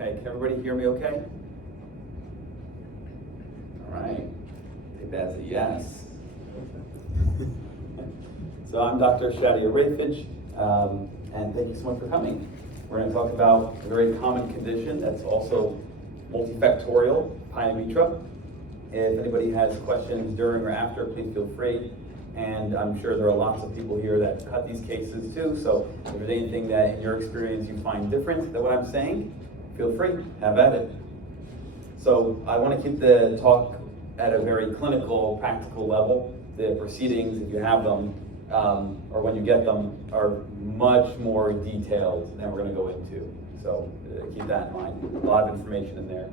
Okay, can everybody hear me okay? All right, take that as a yes. So I'm Dr. Shadia Rafij, and thank you so much for coming. We're going to talk about a very common condition that's also multifactorial, pyometra. If anybody has questions during or after, please feel free. And I'm sure there are lots of people here that cut these cases too, so if there's anything that in your experience you find different than what I'm saying, feel free, have at it. So I want to keep the talk at a very clinical, practical level. The proceedings, if you have them, or when you get them, are much more detailed than we're going to go into. So keep that in mind. A lot of information in there.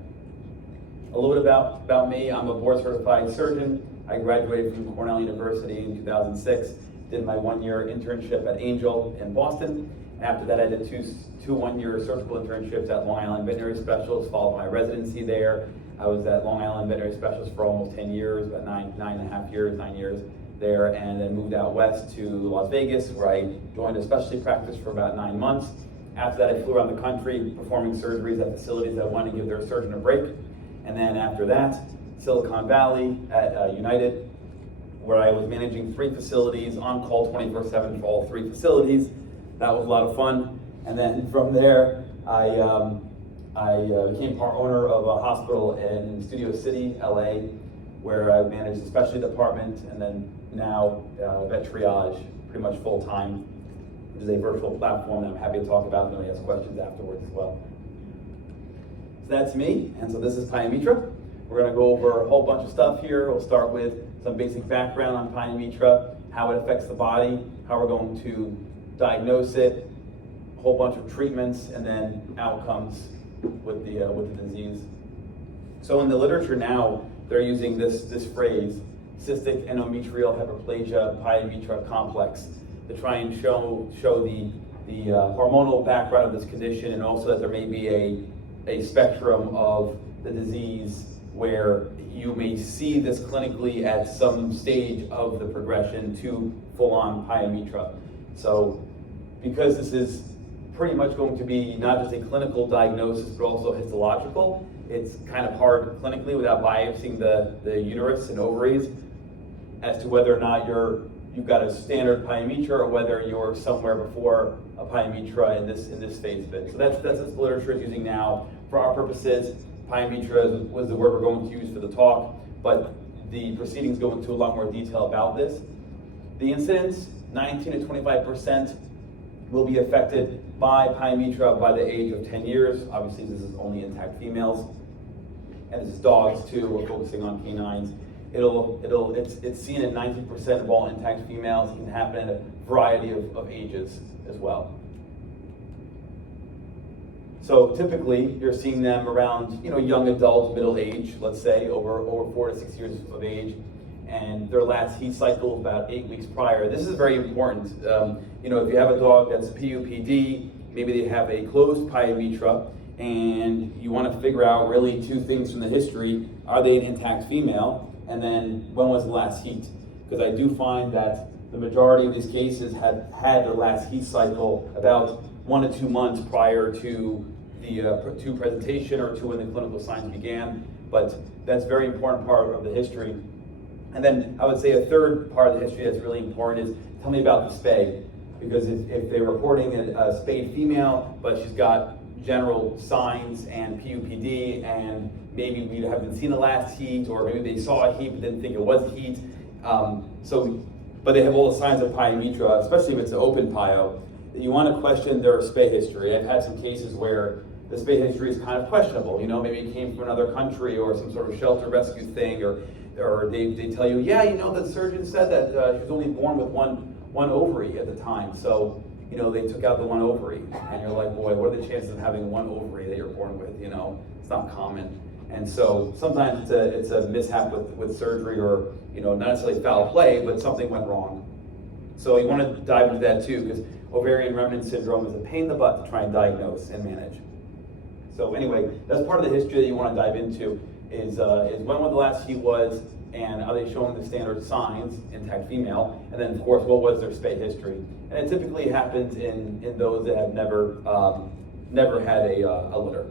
A little bit about me. I'm a board certified surgeon. I graduated from Cornell University in 2006, did my 1-year internship at Angel in Boston. After that, I did two 1-year surgical internships at Long Island Veterinary Specialists, followed my residency there. I was at Long Island Veterinary Specialists for almost 10 years, about 9 years there, and then moved out west to Las Vegas, where I joined a specialty practice for about 9 months. After that, I flew around the country performing surgeries at facilities that wanted to give their surgeon a break. And then after that, Silicon Valley at United, where I was managing 3 facilities, on call 24/7 for all 3 facilities. That was a lot of fun. And then from there, I became part owner of a hospital in Studio City, LA, where I managed the specialty department, and then now Vet Triage, pretty much full time, which is a virtual platform that I'm happy to talk about if anybody has questions afterwards as well. So that's me, and so this is pyometra. We're going to go over a whole bunch of stuff here. We'll start with some basic background on pyometra, how it affects the body, how we're going to diagnose it, a whole bunch of treatments, and then outcomes with the disease. So in the literature now, they're using this phrase, cystic endometrial hyperplasia-pyometra complex, to try and show the hormonal background of this condition, and also that there may be a spectrum of the disease where you may see this clinically at some stage of the progression to full-on pyometra. So because this is pretty much going to be not just a clinical diagnosis, but also histological, it's kind of hard clinically without biopsying the uterus and ovaries as to whether or not you've got a standard pyometra or whether you're somewhere before a pyometra in this phase of it. So that's what the literature is using now. For our purposes, pyometra was the word we're going to use for the talk, but the proceedings go into a lot more detail about this. The incidence, 19 to 25% will be affected by pyometra by the age of 10 years. Obviously, this is only intact females, and this is dogs too. We're focusing on canines. It's seen in 19% of all intact females. It can happen at a variety of ages as well. So typically, you're seeing them around, young adults, middle age, let's say, over 4 to 6 years of age, and their last heat cycle about 8 weeks prior. This is very important. If you have a dog that's PUPD, maybe they have a closed pyometra, and you want to figure out really 2 things from the history. Are they an intact female? And then when was the last heat? Because I do find that the majority of these cases had their last heat cycle about 1 to 2 months prior to the presentation or to when the clinical signs began. But that's a very important part of the history. And then I would say a third part of the history that's really important is, tell me about the spay. Because if they're reporting a spayed female, but she's got general signs and PUPD, and maybe we haven't seen the last heat, or maybe they saw a heat but didn't think it was a heat. But they have all the signs of pyometra, especially if it's an open pyo. You want to question their spay history. I've had some cases where the spay history is kind of questionable. Maybe it came from another country or some sort of shelter rescue thing, or they tell you, the surgeon said that she was only born with one ovary at the time. So, they took out the one ovary, and you're like, boy, what are the chances of having one ovary that you're born with? It's not common. And so sometimes it's a mishap with surgery, or not necessarily foul play, but something went wrong. So you want to dive into that too, because ovarian remnant syndrome is a pain in the butt to try and diagnose and manage. So anyway, that's part of the history that you want to dive into, is when the last heat was, and are they showing the standard signs, intact female, and then of course, what was their spay history? And it typically happens in those that have never had a litter.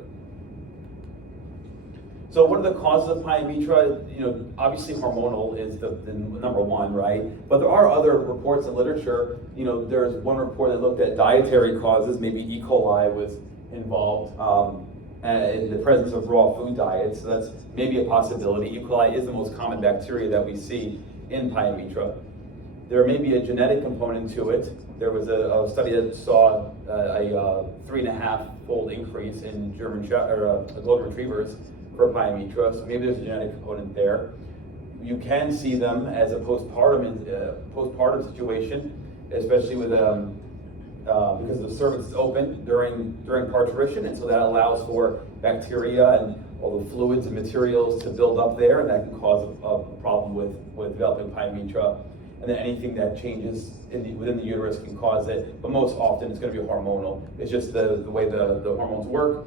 So what are the causes of pyometra? You know, obviously hormonal is the number one, right? But there are other reports in literature. You know, there's one report that looked at dietary causes. Maybe E. coli was involved in the presence of raw food diets. So that's maybe a possibility. E. coli is the most common bacteria that we see in pyometra. There may be a genetic component to it. There was a study that saw a 3.5-fold increase in golden retrievers for pyometra, so maybe there's a genetic component there. You can see them as a postpartum situation, especially with because the cervix is open during parturition, and so that allows for bacteria and all the fluids and materials to build up there, and that can cause a problem with developing pyometra. And then anything that changes within the uterus can cause it, but most often it's going to be hormonal. It's just the way the hormones work.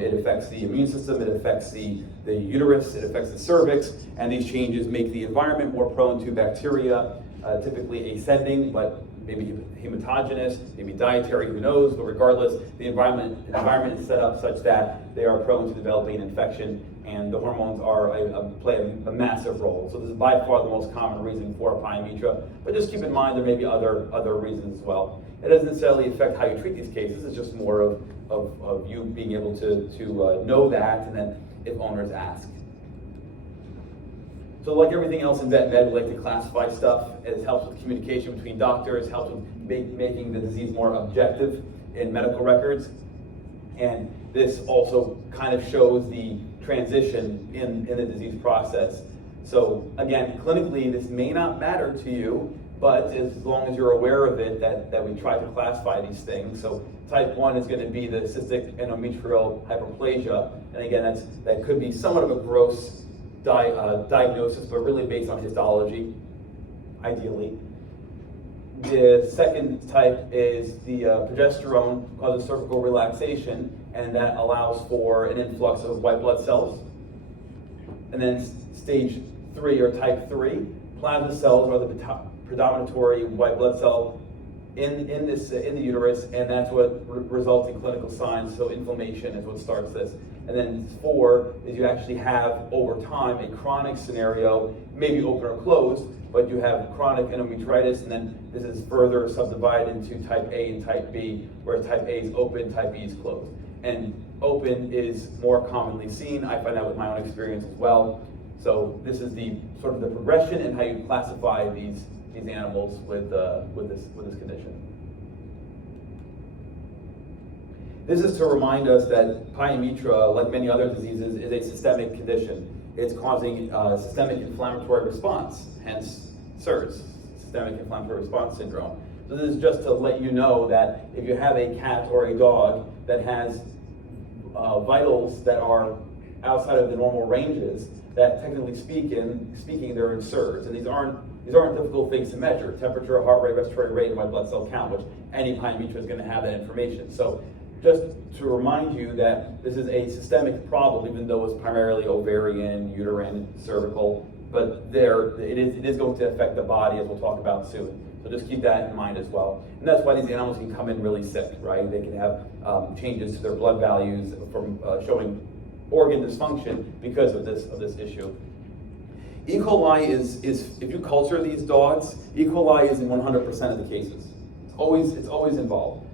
It affects the immune system, it affects the uterus, it affects the cervix, and these changes make the environment more prone to bacteria, typically ascending, but maybe hematogenous, maybe dietary, who knows, but regardless, the environment is set up such that they are prone to developing an infection, and the hormones play a massive role. So this is by far the most common reason for pyometra, but just keep in mind there may be other reasons as well. It doesn't necessarily affect how you treat these cases, it's just more of you being able to know that, and then if owners ask. So like everything else in vet med, we like to classify stuff. It helps with communication between doctors, helps with making the disease more objective in medical records. And this also kind of shows the transition in the disease process. So again, clinically, this may not matter to you, but as long as you're aware of it, that we try to classify these things. So type 1 is going to be the cystic endometrial hyperplasia. And again, that could be somewhat of a gross diagnosis, but really based on histology, ideally. The second type is the progesterone causes cervical relaxation, and that allows for an influx of white blood cells. And then stage 3, or type 3, plasma cells are the predominatory white blood cell in the uterus, and that's what results in clinical signs. So inflammation is what starts this. And then 4 is you actually have, over time, a chronic scenario, maybe open or closed, but you have chronic endometritis, and then this is further subdivided into type A and type B, where type A is open, type B is closed. And open is more commonly seen. I find that with my own experience as well. So this is the sort of the progression and how you classify these animals with this condition. This is to remind us that pyometra, like many other diseases, is a systemic condition. It's causing systemic inflammatory response, hence SIRS, systemic inflammatory response syndrome. So this is just to let you know that if you have a cat or a dog that has vitals that are outside of the normal ranges, that technically speaking, they're in SIRS, and these aren't difficult things to measure: temperature, heart rate, respiratory rate, and white blood cell count, which any pyometra is going to have that information. So just to remind you that this is a systemic problem, even though it's primarily ovarian, uterine, cervical, but it is going to affect the body, as we'll talk about soon. So just keep that in mind as well. And that's why these animals can come in really sick, right? They can have changes to their blood values from showing organ dysfunction because of this issue. E. coli is if you culture these dogs, E. coli is in 100% of the cases. It's always involved,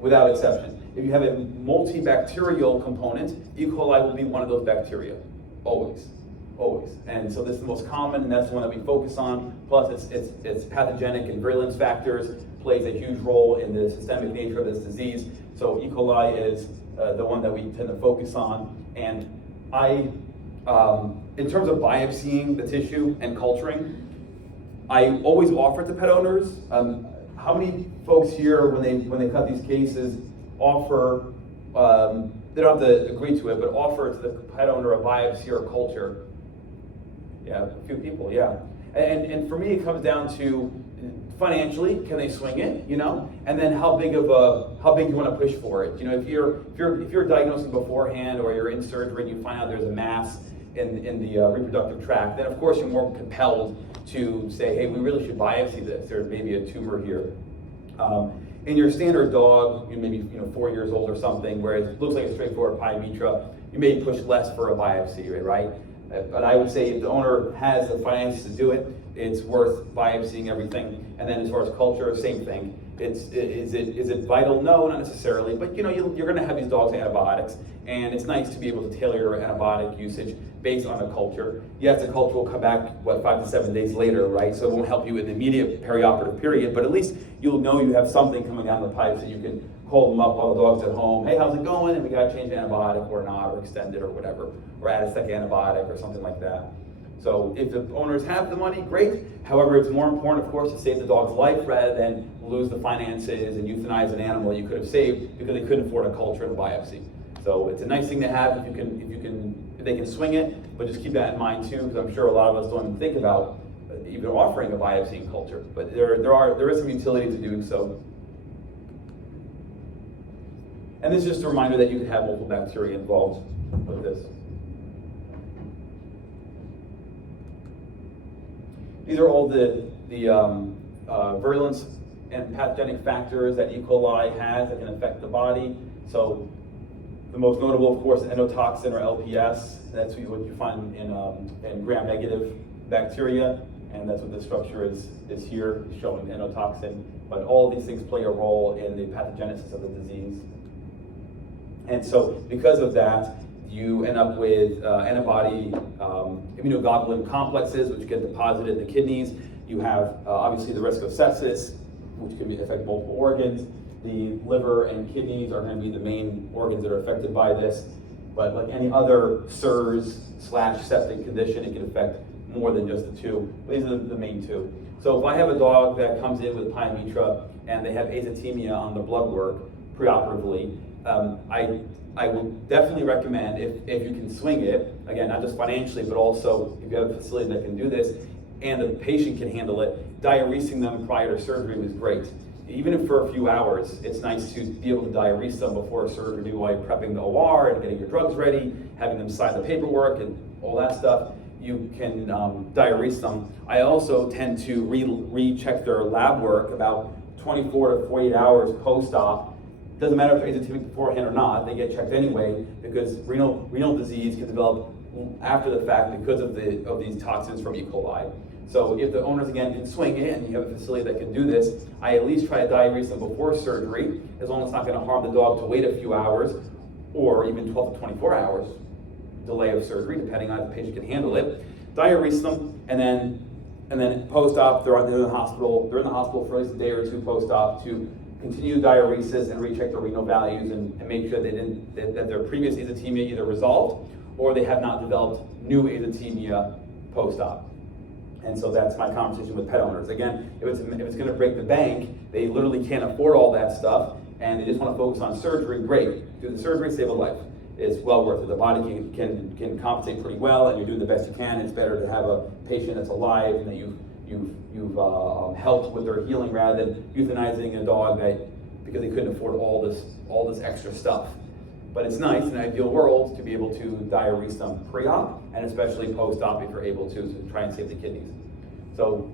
without exception. If you have a multibacterial component, E. coli will be one of those bacteria, always. And so this is the most common, and that's the one that we focus on. Plus, its pathogenic and virulence factors plays a huge role in the systemic nature of this disease. So E. coli is the one that we tend to focus on. And in terms of biopsying the tissue and culturing, I always offer it to pet owners. How many folks here, when they cut these cases, offer, they don't have to agree to it, but offer to the pet owner a biopsy or a culture? Yeah, a few people, yeah. And for me, it comes down to financially, can they swing it, you know? And then how big you want to push for it. You know, if you're diagnosing beforehand, or you're in surgery and you find out there's a mass in the reproductive tract, then of course you're more compelled to say, hey, we really should biopsy this. There may be a tumor here. In your standard dog, maybe 4 years old or something, where it looks like a straightforward pyometra, you may push less for a biopsy, right? But I would say if the owner has the finances to do it, it's worth biopsying everything. And then as far as culture, same thing. Is it vital? No, not necessarily. But you're going to have these dogs antibiotics, and it's nice to be able to tailor your antibiotic usage based on the culture. Yes, the culture will come back 5 to 7 days later, right? So it won't help you in the immediate perioperative period, but at least you'll know you have something coming down the pipe, so you can call them up while the dog's at home. Hey, how's it going? And we got to change the antibiotic or not, or extend it or whatever, or add a second antibiotic or something like that. So if the owners have the money, great. However, it's more important, of course, to save the dog's life rather than lose the finances and euthanize an animal you could have saved because they couldn't afford a culture and a biopsy. So it's a nice thing to have if they can swing it, but just keep that in mind too, because I'm sure a lot of us don't even think about even offering a biopsy and culture. But there is some utility to doing so. And this is just a reminder that you can have multiple bacteria involved with this. These are all the virulence and pathogenic factors that E. coli has that can affect the body. So the most notable, of course, endotoxin or LPS. That's what you find in gram-negative bacteria, and that's what the structure is here, showing endotoxin. But all of these things play a role in the pathogenesis of the disease. And so because of that, you end up with antibody immunoglobulin complexes, which get deposited in the kidneys. You have obviously the risk of sepsis, which can affect multiple organs. The liver and kidneys are going to be the main organs that are affected by this. But like any other SIRS/septic condition, it can affect more than just the two. These are the main two. So if I have a dog that comes in with pyometra and they have azotemia on the blood work preoperatively, I would definitely recommend, if you can swing it, again, not just financially, but also if you have a facility that can do this and the patient can handle it, diuresing them prior to surgery was great. Even if for a few hours, it's nice to be able to diurese them before surgery while you're prepping the OR and getting your drugs ready, having them sign the paperwork and all that stuff. You can diurese them. I also tend to recheck their lab work about 24 to 48 hours post-op. Doesn't matter if they're azotemia beforehand or not, they get checked anyway because renal disease can develop after the fact because of these toxins from E. coli. So if the owners, again, can swing it and you have a facility that can do this, I at least try to diurese them before surgery, as long as it's not going to harm the dog to wait a few hours or even 12 to 24 hours delay of surgery, depending on if the patient can handle it. Diurese them, and then post-op, they're in the hospital for at least a day or two post-op to continue diuresis and recheck their renal values and make sure that their previous azotemia either resolved or they have not developed new azotemia post-op. And so that's my conversation with pet owners. Again, if it's going to break the bank, they literally can't afford all that stuff, and they just want to focus on surgery. Great, do the surgery, save a life. It's well worth it. The body can compensate pretty well, and you're doing the best you can. It's better to have a patient that's alive and that you've helped with their healing rather than euthanizing a dog because they couldn't afford all this extra stuff. But it's nice in an ideal world to be able to diurese them pre-op and especially post-op if you're able to try and save the kidneys. So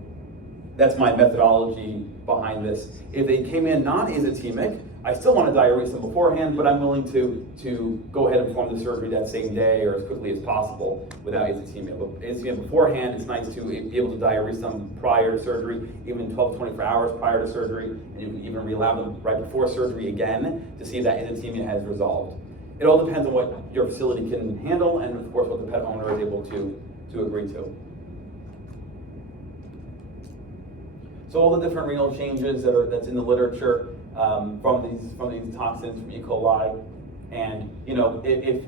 that's my methodology behind this. If they came in non-azotemic, I still want to diurese them beforehand, but I'm willing to go ahead and perform the surgery that same day or as quickly as possible without azotemia. But azotemia beforehand, it's nice to be able to diurese them prior to surgery, even 12 to 24 hours prior to surgery, and you can even re-lab them right before surgery again to see if that azotemia has resolved. It all depends on what your facility can handle and, of course, what the pet owner is able to agree to. So all the different renal changes that's in the literature from these toxins from E. coli, and if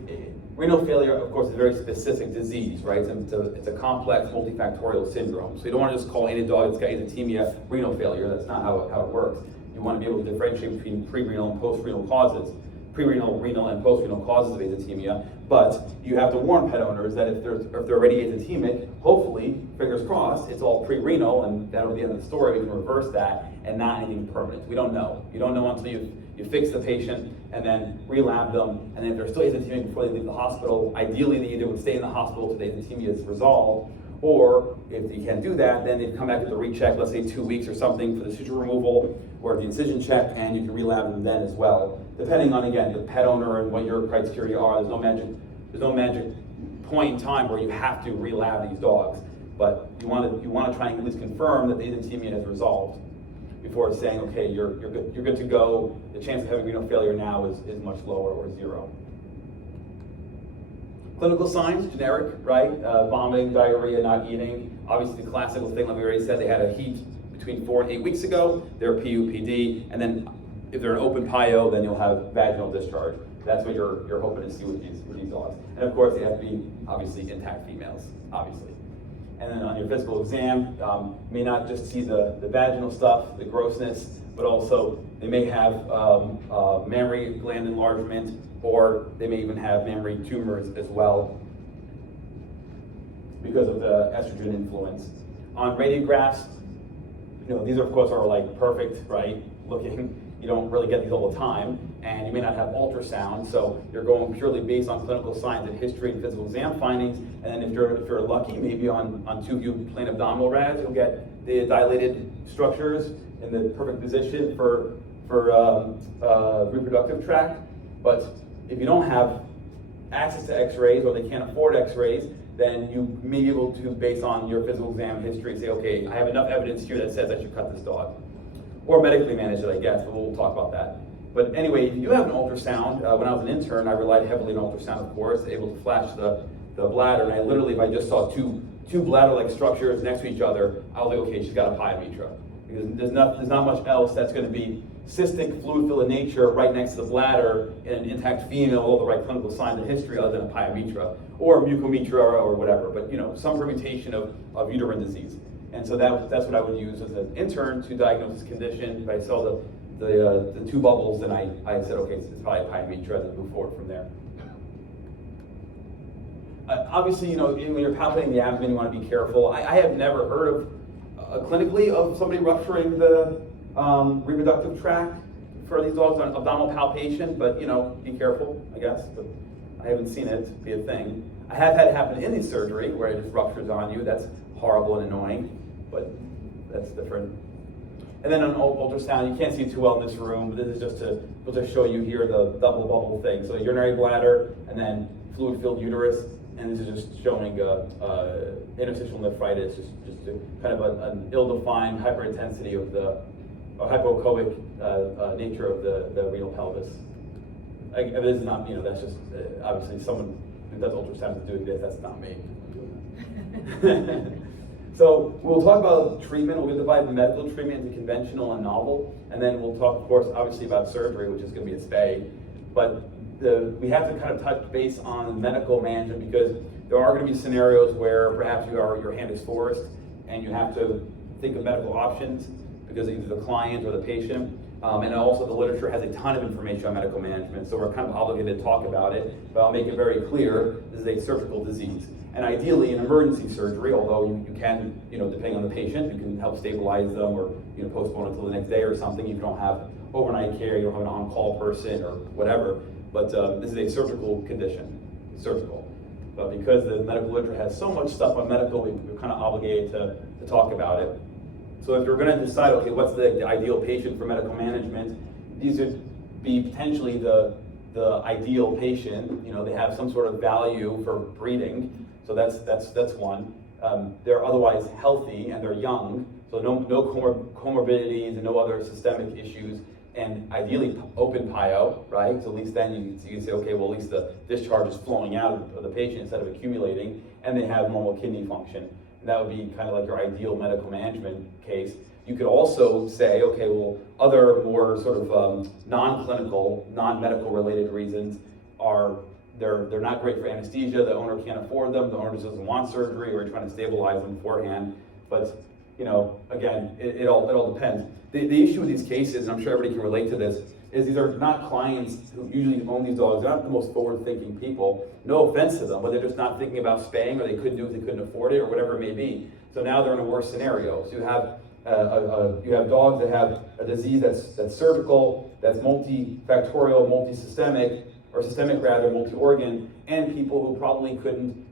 renal failure, of course, is a very specific disease, right? It's a complex multifactorial syndrome. So you don't want to just call any dog that's got azotemia renal failure. That's not how it works. You want to be able to differentiate between pre-renal and post-renal causes. Pre-renal, renal, and post-renal causes of azotemia, but you have to warn pet owners that if they're already azotemic, hopefully, fingers crossed, it's all pre-renal, and that'll be the end of the story. We can reverse that and not anything permanent. We don't know. You don't know until you fix the patient and then relab them, and then if they're still azotemic before they leave the hospital, ideally they either would stay in the hospital till the azotemia is resolved, or if you can't do that, then they'd come back with a recheck, let's say 2 weeks or something for the suture removal or the incision check, and you can relab them then as well. Depending on, again, the pet owner and what your criteria are. There's no magic there's no magic point in time where you have to relab these dogs, but you want to try and at least confirm that the azotemia has resolved before saying, okay, you're good to go. The chance of having renal failure now is much lower, or 0. Clinical signs, generic, right? Vomiting, diarrhea, not eating. Obviously, the classical thing, like we already said, they had a heat between 4 and 8 weeks ago. They're PUPD, and then if they're an open PIO, then you'll have vaginal discharge. That's what you're hoping to see with these dogs. And of course, they have to be obviously intact females, obviously. And then on your physical exam, you may not just see the vaginal stuff, the grossness, but also they may have mammary gland enlargement, or they may even have mammary tumors as well because of the estrogen influence. On radiographs, these of course are like perfect, right, looking. You don't really get these all the time, and you may not have ultrasound, so you're going purely based on clinical signs and history and physical exam findings. And then if you're lucky, maybe on 2-view plain abdominal rads, you'll get the dilated structures in the perfect position for reproductive tract. But if you don't have access to X-rays, or they can't afford X-rays, then you may be able to, based on your physical exam history, say, okay, I have enough evidence here that says I should cut this dog. Or medically manage it, I guess, but we'll talk about that. But anyway, if you have an ultrasound, when I was an intern, I relied heavily on ultrasound, of course, able to flash the bladder, and I literally, if I just saw two bladder-like structures next to each other, I was like, okay, she's got a pyometra. Because there's not much else that's going to be cystic, fluid-filled in nature right next to the bladder in an intact female, all the right clinical signs and history other than a pyometra, or mucometra, or whatever, but some permutation of uterine disease. And so that's what I would use as an intern to diagnose this condition. If I saw the 2 bubbles, then I said, okay, it's probably a pyometra, and move forward from there. Obviously, when you're palpating the abdomen, you want to be careful. I have never heard of, clinically, of somebody rupturing the reproductive tract for these dogs on abdominal palpation, but, be careful, I guess. But I haven't seen it be a thing. I have had it happen in the surgery, where it just ruptures on you. That's horrible and annoying, but that's different. And then on ultrasound, you can't see too well in this room, but this is just to show you here the double bubble thing. So urinary bladder, and then fluid-filled uterus, and this is just showing interstitial nephritis, just kind of an ill-defined hyperintensity of the hypoechoic nature of the renal pelvis. This is not, that's just obviously someone who does ultrasound is doing this. That's not me. So we'll talk about treatment. We'll divide the medical treatment into conventional and novel, and then we'll talk, of course, obviously about surgery, which is going to be a Spay. But we have to kind of touch base on medical management, because there are going to be scenarios where perhaps your hand is forced, and you have to think of medical options because of either the client or the patient. And also the literature has a ton of information on medical management, so we're kind of obligated to talk about it, but I'll make it very clear, this is a surgical disease. And ideally, an emergency surgery, although you can, depending on the patient, you can help stabilize them or postpone it until the next day or something. You don't have overnight care, you don't have an on-call person or whatever. But this is a surgical condition, surgical. But because the medical literature has so much stuff on medical, we're kind of obligated to talk about it. So if you're going to decide, okay, what's the ideal patient for medical management, these would be potentially the ideal patient. They have some sort of value for breeding. So that's one. They're otherwise healthy and they're young, so no comorbidities and no other systemic issues, and ideally open PIO, right? So at least then you can say, okay, well, at least the discharge is flowing out of the patient instead of accumulating, and they have normal kidney function. And that would be kind of like your ideal medical management case. You could also say, okay, well, other more sort of non-clinical, non-medical related reasons are they're not great for anesthesia, the owner can't afford them, the owner just doesn't want surgery, or you're trying to stabilize them beforehand. But again, it all depends. The issue with these cases, and I'm sure everybody can relate to this, is these are not clients who usually own these dogs. They're not the most forward-thinking people. No offense to them, but they're just not thinking about spaying, or they couldn't do it, they couldn't afford it, or whatever it may be. So now they're in a worse scenario. So you have dogs that have a disease that's cervical, that's multifactorial, multisystemic, or systemic rather, multi-organ, and people who probably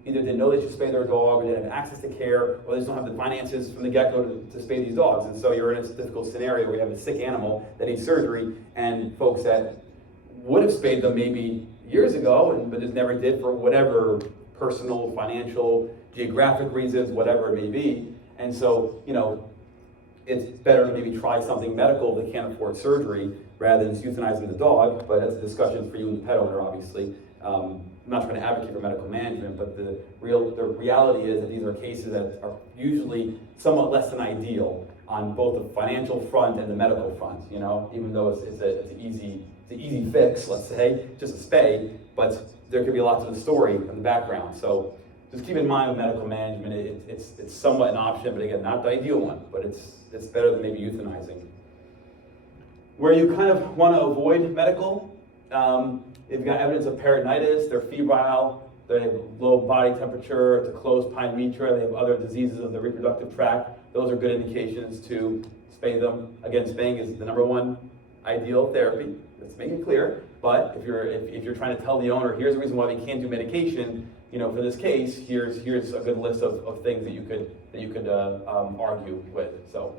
didn't know they should spay their dog, or didn't have access to care, or they just don't have the finances from the get-go to spay these dogs. And so you're in a difficult scenario where you have a sick animal that needs surgery, and folks that would have spayed them maybe years ago, but it never did for whatever personal, financial, geographic reasons, whatever it may be. And so, it's better to maybe try something medical if they can't afford surgery rather than just euthanizing the dog, but that's a discussion for you and the pet owner, obviously. I'm not trying to advocate for medical management, but the reality is that these are cases that are usually somewhat less than ideal on both the financial front and the medical front, even though it's an easy fix, let's say, just a spay, but there could be a lot to the story in the background. So just keep in mind with medical management, it's somewhat an option, but again, not the ideal one, but it's better than maybe euthanizing. Where you kind of want to avoid medical, if you've got evidence of peritonitis, they're febrile, they have low body temperature, it's a closed pyometra, they have other diseases of the reproductive tract, those are good indications to spay them. Again, spaying is the number one ideal therapy, let's make it clear, but if you're trying to tell the owner, here's the reason why we can't do medication, for this case, here's a good list of things that you could argue with. So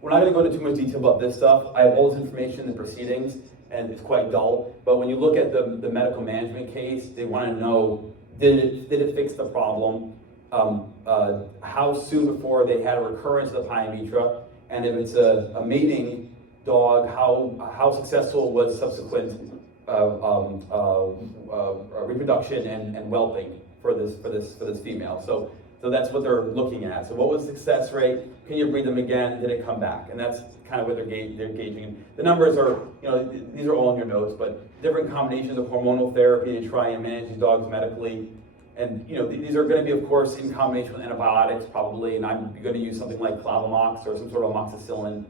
we're not going to go into too much detail about this stuff. I have all this information in the proceedings, and it's quite dull. But when you look at the medical management case, they want to know, did it fix the problem? How soon before they had a recurrence of the pyometra? And if it's a mating dog, how successful was subsequent reproduction and whelping for this female? So that's what they're looking at. So what was the success rate? Can you breed them again? Did it come back? And that's kind of what they're gauging. The numbers are, these are all in your notes, but different combinations of hormonal therapy to try and manage these dogs medically. And these are going to be, of course, in combination with antibiotics probably, and I'm going to use something like Clavamox or some sort of amoxicillin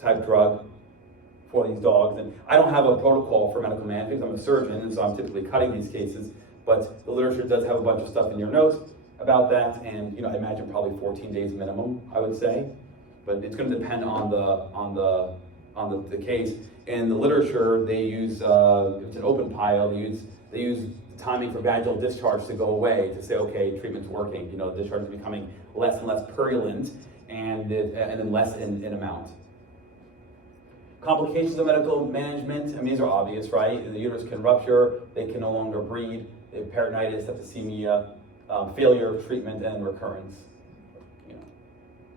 type drug for these dogs. And I don't have a protocol for medical management because I'm a surgeon, and so I'm typically cutting these cases, but the literature does have a bunch of stuff in your notes about that, and I imagine probably 14 days minimum, I would say, but it's going to depend on the case. In the literature, they use if it's an open pile, they use timing for vaginal discharge to go away to say, okay, treatment's working. Discharge is becoming less and less purulent, and then less in amount. Complications of medical management, these are obvious, right? The uterus can rupture, they can no longer breed, they have peritonitis, septicemia, failure of treatment, and recurrence,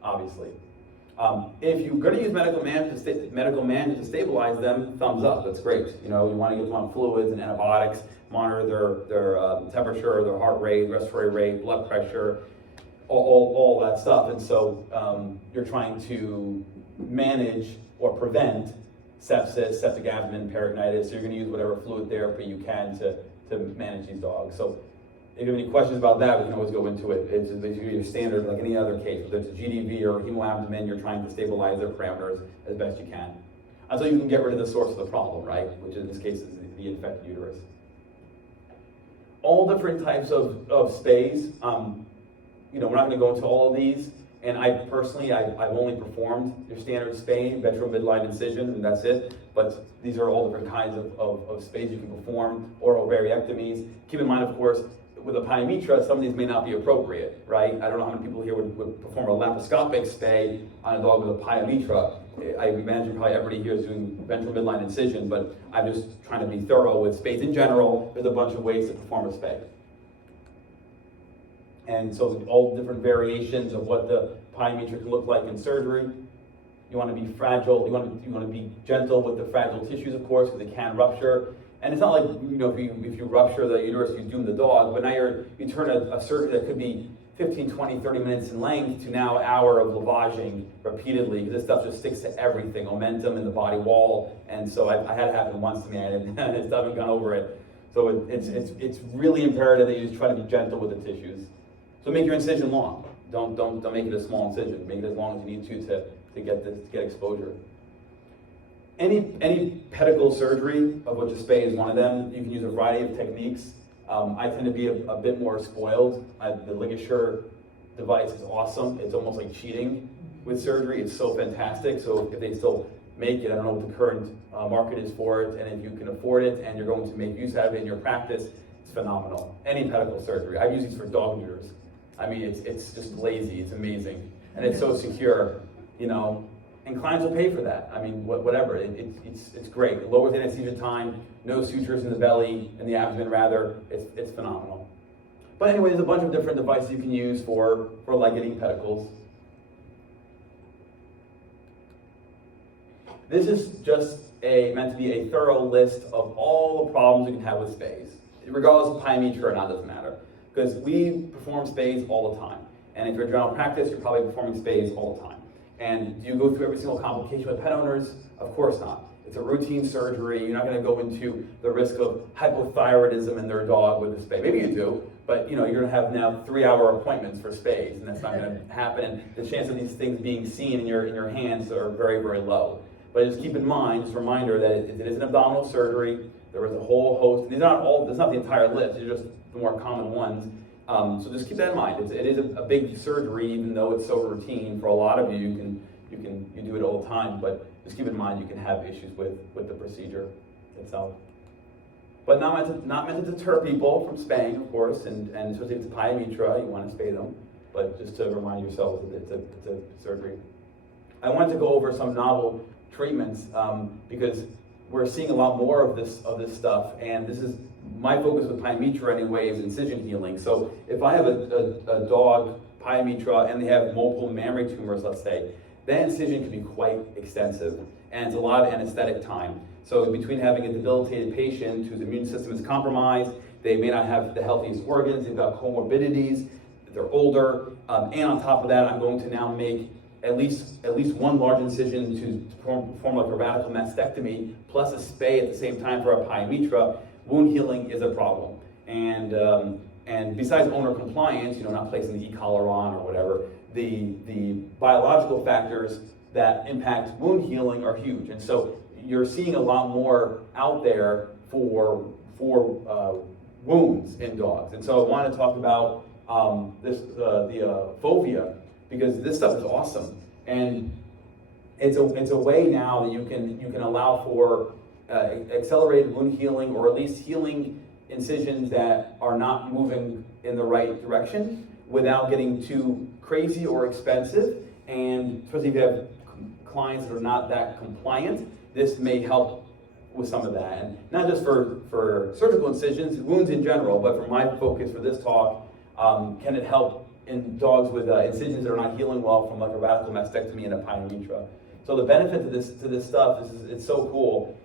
obviously. If you're going to use medical management to stabilize them, thumbs up, that's great. You want to get them on fluids and antibiotics, monitor their temperature, their heart rate, respiratory rate, blood pressure, all that stuff. And so you're trying to manage or prevent sepsis, septic abdomen, peritonitis. So you're going to use whatever fluid therapy you can to manage these dogs. So if you have any questions about that, we can always go into it. It's basically your standard, like any other case. Whether it's a GDV or hemoabdomen, you're trying to stabilize their parameters as best you can, until you can get rid of the source of the problem, right? Which in this case is the infected uterus. All different types of spays. We're not going to go into all of these. And I personally, I've only performed your standard spay, ventral midline incision, and that's it. But these are all different kinds of spays you can perform, or ovariohysterectomies. Keep in mind, of course, with a pyometra, some of these may not be appropriate, right? I don't know how many people here would perform a laparoscopic spay on a dog with a pyometra. I imagine probably everybody here is doing ventral midline incision, but I'm just trying to be thorough with spays in general. There's a bunch of ways to perform a spay. And so all different variations of what the pyometra can look like in surgery. You want to be fragile, you want to be gentle with the fragile tissues, of course, because they can rupture. And it's not like, if you rupture the uterus, you doom the dog, but now you turn a surgery that could be 15, 20, 30 minutes in length to now an hour of lavaging repeatedly, because this stuff just sticks to everything, omentum in the body wall. And so I had it happen once to me, and I still haven't gone over it. So it's really imperative that you just try to be gentle with the tissues. So make your incision long. Don't make it a small incision. Make it as long as you need to get exposure. Any pedicle surgery, of which a spay is one of them, you can use a variety of techniques. I tend to be a bit more spoiled. The ligature device is awesome. It's almost like cheating with surgery. It's so fantastic. So if they still make it, I don't know what the current market is for it, and if you can afford it and you're going to make use out of it in your practice, it's phenomenal. Any pedicle surgery. I've used these for dog neuters. I mean, it's just lazy. It's amazing, and it's so secure, And clients will pay for that. I mean, whatever, it's great. It lowers anesthesia time, no sutures in the belly, in the abdomen rather, it's phenomenal. But anyway, there's a bunch of different devices you can use for ligating pedicles. This is just meant to be a thorough list of all the problems you can have with spays. Regardless of pyometra or not, doesn't matter. Because we perform spays all the time. And if you're in general practice, you're probably performing spays all the time. And do you go through every single complication with pet owners? Of course not. It's a routine surgery. You're not going to go into the risk of hypothyroidism in their dog with a spay. Maybe you do, but you're going to have now 3-hour appointments for spays, and that's not going to happen. And the chance of these things being seen in your hands are very, very low. But just keep in mind, just a reminder that it is an abdominal surgery. There is a whole host. These aren't all. It's not the entire list. These are just the more common ones. So just keep that in mind. It is a big surgery, even though it's so routine for a lot of you. You do it all the time, but just keep in mind you can have issues with the procedure itself. But not meant to deter people from spaying, of course, and especially if it's pyometra, you want to spay them. But just to remind yourselves that it's a surgery. I wanted to go over some novel treatments because we're seeing a lot more of this stuff, and this is my focus with pyometra anyway, is incision healing. So if I have a dog pyometra and they have multiple mammary tumors, let's say, that incision can be quite extensive, and it's a lot of anesthetic time. So between having a debilitated patient whose immune system is compromised, they may not have the healthiest organs, they've got comorbidities, they're older, and on top of that, I'm going to now make at least one large incision to perform like a radical mastectomy, plus a spay at the same time for a pyometra. Wound healing is a problem. And besides owner compliance, not placing the e-collar on or whatever, the biological factors that impact wound healing are huge. And so you're seeing a lot more out there for wounds in dogs. And so I want to talk about the fovea, because this stuff is awesome. And it's a way now that you can allow for accelerated wound healing, or at least healing incisions that are not moving in the right direction without getting too crazy or expensive. And especially if you have clients that are not that compliant, this may help with some of that. And not just for surgical incisions, wounds in general, but for my focus for this talk, can it help in dogs with incisions that are not healing well from like a radical mastectomy and a pyometra. So the benefit to this stuff is it's so cool.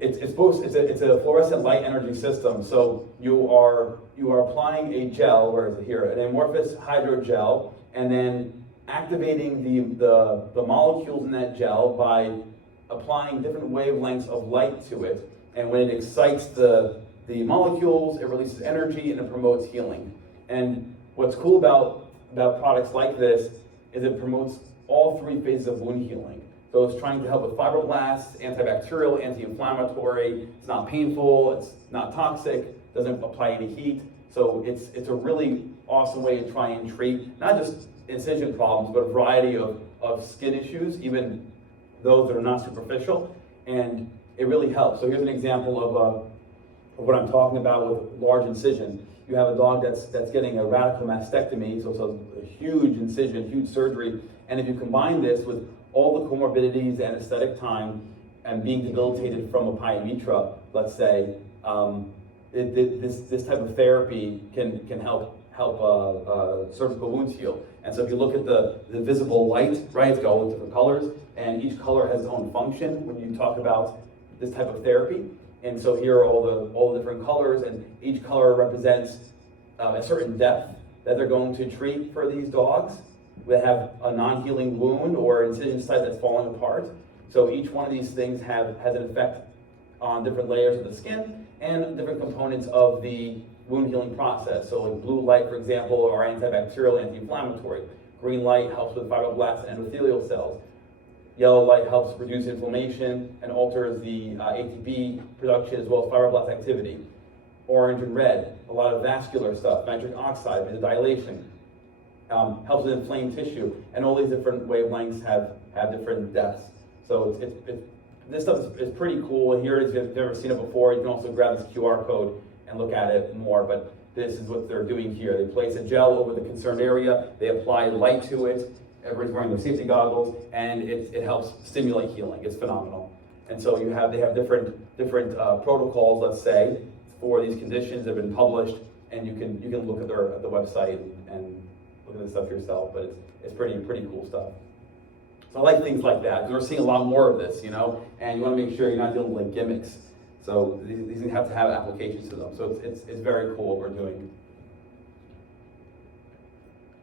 It's a fluorescent light energy system. So you are applying a gel, where is it here? An amorphous hydrogel, and then activating the molecules in that gel by applying different wavelengths of light to it. And when it excites the molecules, it releases energy and it promotes healing. And what's cool about products like this is it promotes all 3 phases of wound healing. So it's trying to help with fibroblasts, antibacterial, anti-inflammatory. It's not painful, it's not toxic, doesn't apply any heat. So it's a really awesome way to try and treat not just incision problems, but a variety of skin issues, even those that are not superficial. And it really helps. So here's an example of what I'm talking about with large incision. You have a dog that's getting a radical mastectomy, so it's a huge incision, huge surgery. And if you combine this with all the comorbidities, anesthetic time, and being debilitated from a pyometra, let's say, this type of therapy can help surgical wounds heal. And so if you look at the visible light, right, it's got all the different colors, and each color has its own function when you talk about this type of therapy. And so here are all the different colors, and each color represents a certain depth that they're going to treat for these dogs that have a non-healing wound or incision site that's falling apart. So each one of these things has an effect on different layers of the skin and different components of the wound healing process. So like blue light, for example, are antibacterial, anti-inflammatory. Green light helps with fibroblasts and endothelial cells. Yellow light helps reduce inflammation and alters the ATP production as well as fibroblast activity. Orange and red, a lot of vascular stuff, nitric oxide, vasodilation, helps with inflamed tissue, and all these different wavelengths have different depths. So this stuff is pretty cool. And here it is, if you've never seen it before, you can also grab this QR code and look at it more, but this is what they're doing here. They place a gel over the concerned area, they apply light to it, everybody's wearing their safety goggles, and it helps stimulate healing. It's phenomenal. And so they have different protocols, let's say, for these conditions that have been published, and you can look at the website and look at the stuff yourself. But it's pretty cool stuff. So I like things like that, because we're seeing a lot more of this, and you want to make sure you're not dealing with like gimmicks. So these things have to have applications to them. So it's very cool what we're doing.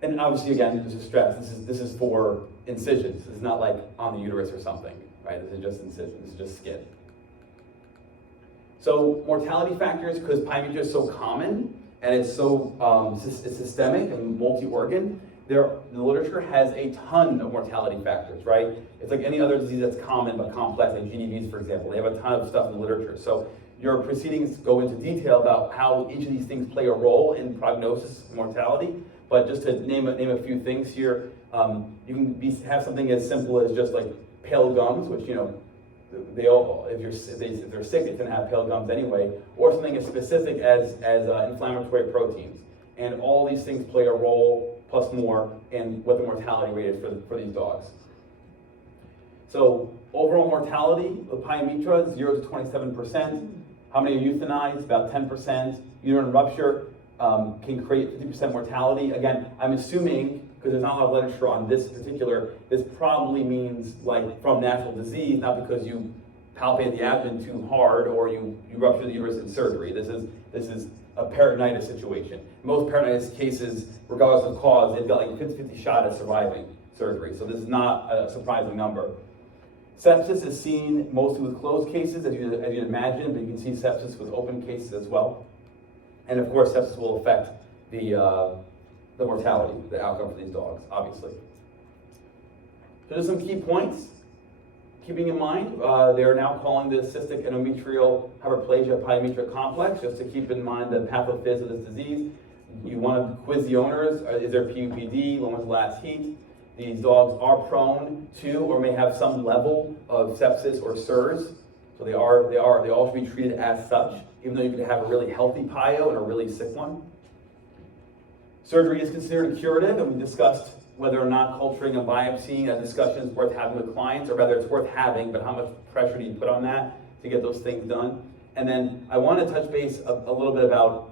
And obviously, again, just to stress, this is for incisions. This is not like on the uterus or something, right? This is just incision. This is just skin. So mortality factors, because pyometra is so common and it's so it's systemic and multi-organ, the literature has a ton of mortality factors, right? It's like any other disease that's common but complex, like GDVs, for example. They have a ton of stuff in the literature. So your proceedings go into detail about how each of these things play a role in prognosis and mortality. But just to name a few things here, you can have something as simple as just like pale gums, which they all, if they're sick, they can have pale gums anyway, or something as specific as inflammatory proteins. And all these things play a role, plus more, in what the mortality rate is for these dogs. So overall mortality of pyometra, 0 to 27%. How many are euthanized? About 10%. Uterine rupture can create 50% mortality. Again, I'm assuming, because there's not a lot of literature on this probably means like from natural disease, not because you palpate the abdomen too hard or you rupture the uterus in surgery. This is a peritonitis situation. Most peritonitis cases, regardless of cause, they've got like 50-50 shot at surviving surgery. So this is not a surprising number. Sepsis is seen mostly with closed cases, as you imagine, but you can see sepsis with open cases as well. And of course, sepsis will affect the mortality, the outcome for these dogs, obviously. So there's some key points. Keeping in mind, they're now calling this cystic endometrial hyperplasia-pyometra complex, just to keep in mind the pathophys of this disease. You want to quiz the owners. Is there PUPD? When was the last heat? These dogs are prone to or may have some level of sepsis or SIRS. So they all should be treated as such, even though you could have a really healthy pyo and a really sick one. Surgery is considered curative, and we discussed whether or not culturing and biopsying, a discussion is worth having with clients, or whether it's worth having, but how much pressure do you put on that to get those things done? And then I want to touch base a little bit about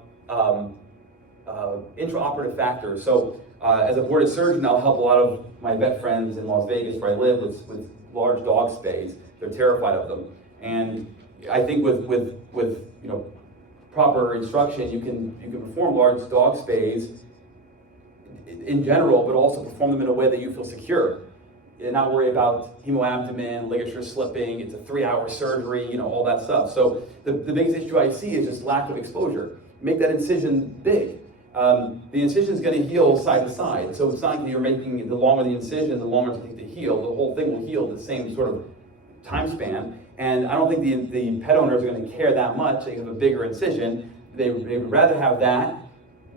intraoperative factors. So as a boarded surgeon, I'll help a lot of my vet friends in Las Vegas, where I live, with large dog spays. They're terrified of them. And I think with proper instruction, you can perform large dog spays in general, but also perform them in a way that you feel secure. And not worry about hemoabdomen, ligature slipping, it's a 3-hour surgery, all that stuff. So the biggest issue I see is just lack of exposure. Make that incision big. The incision is going to heal side to side. So it's not like you're making, the longer the incision, the longer it's going to take to heal. The whole thing will heal the same sort of time span. And I don't think the pet owners are going to care that much that you have a bigger incision. They would rather have that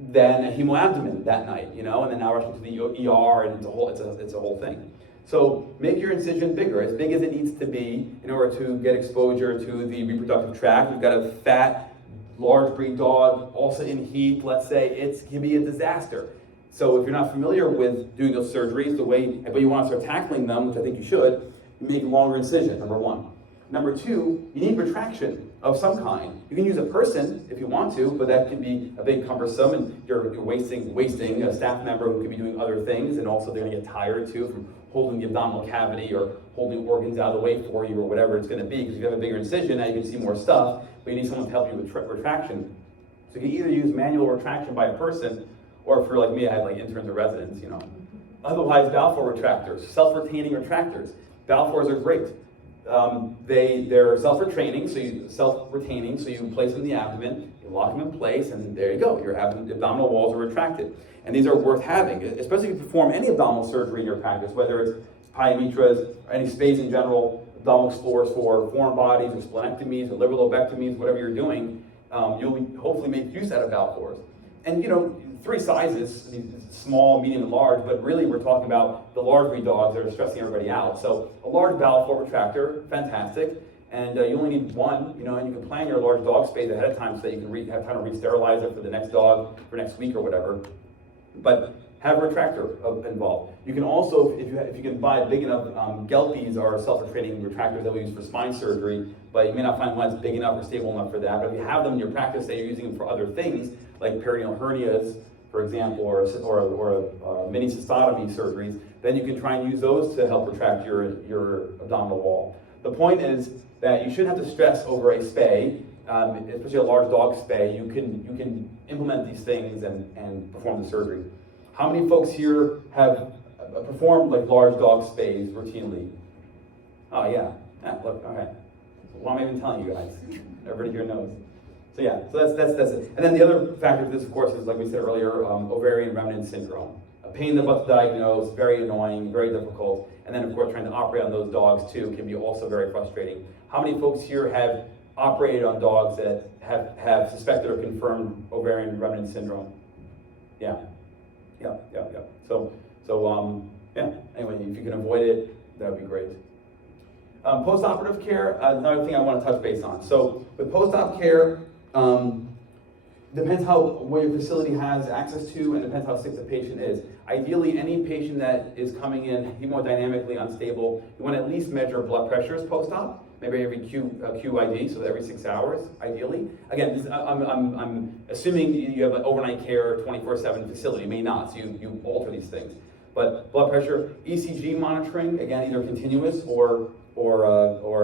than a hemoabdomen that night, and then now rushing to the ER, and it's a whole thing. So make your incision bigger, as big as it needs to be, in order to get exposure to the reproductive tract. You've got a fat, large breed dog, also in heat, let's say, it can be a disaster. So if you're not familiar with doing those surgeries, but you want to start tackling them, which I think you should, make a longer incision, number one. Number two, you need retraction of some kind. You can use a person if you want to, but that can be a bit cumbersome, and you're wasting a staff member who could be doing other things, and also they're going to get tired too from holding the abdominal cavity or holding organs out of the way for you, or whatever it's going to be, because if you have a bigger incision, now you can see more stuff, but you need someone to help you with retraction. So you can either use manual retraction by a person, or if you're like me, I had like interns or residents, Otherwise, Balfour retractors, self-retaining retractors. Balfours are great. They're self-retaining, so you place them in the abdomen, you lock them in place, and there you go. Your abdominal walls are retracted. And these are worth having, especially if you perform any abdominal surgery in your practice, whether it's pyometras or any spays in general, abdominal explorers for foreign bodies or splenectomies or liver lobectomies, whatever you're doing, you'll hopefully make use out of Balfours. And 3 sizes, small, medium, and large, but really we're talking about the large breed dogs that are stressing everybody out. So a large Balfour retractor, fantastic, and you only need one, and you can plan your large dog space ahead of time so that you can have time to re-sterilize it for the next dog for next week or whatever. But have a retractor involved. You can also, if you can buy big enough, Gelpies are self-retracting retractors that we use for spine surgery, but you may not find one that's big enough or stable enough for that. But if you have them in your practice, say you're using them for other things, like peritoneal hernias, for example, or mini cystotomy surgeries, then you can try and use those to help retract your abdominal wall. The point is that you shouldn't have to stress over a spay, especially a large dog spay. You can implement these things and perform the surgery. How many folks here have performed like large dog spays routinely? Oh yeah, look, okay. Why am I even telling you guys? Everybody here knows. So yeah, so that's it. And then the other factor of this, of course, is like we said earlier, ovarian remnant syndrome. A pain in the butt to diagnose, very annoying, very difficult. And then of course trying to operate on those dogs too can be also very frustrating. How many folks here have operated on dogs that have suspected or confirmed ovarian remnant syndrome? Yeah. So yeah, anyway, if you can avoid it, that would be great. Post-operative care, another thing I want to touch base on. So with post-op care, depends what your facility has access to and depends how sick the patient is. Ideally, any patient that is coming in hemodynamically unstable, you want to at least measure blood pressures post-op, maybe every QID, so every 6 hours, ideally. Again, I'm assuming you have an overnight care 24/7 facility, you may not, so you alter these things. But blood pressure, ECG monitoring, again, either continuous or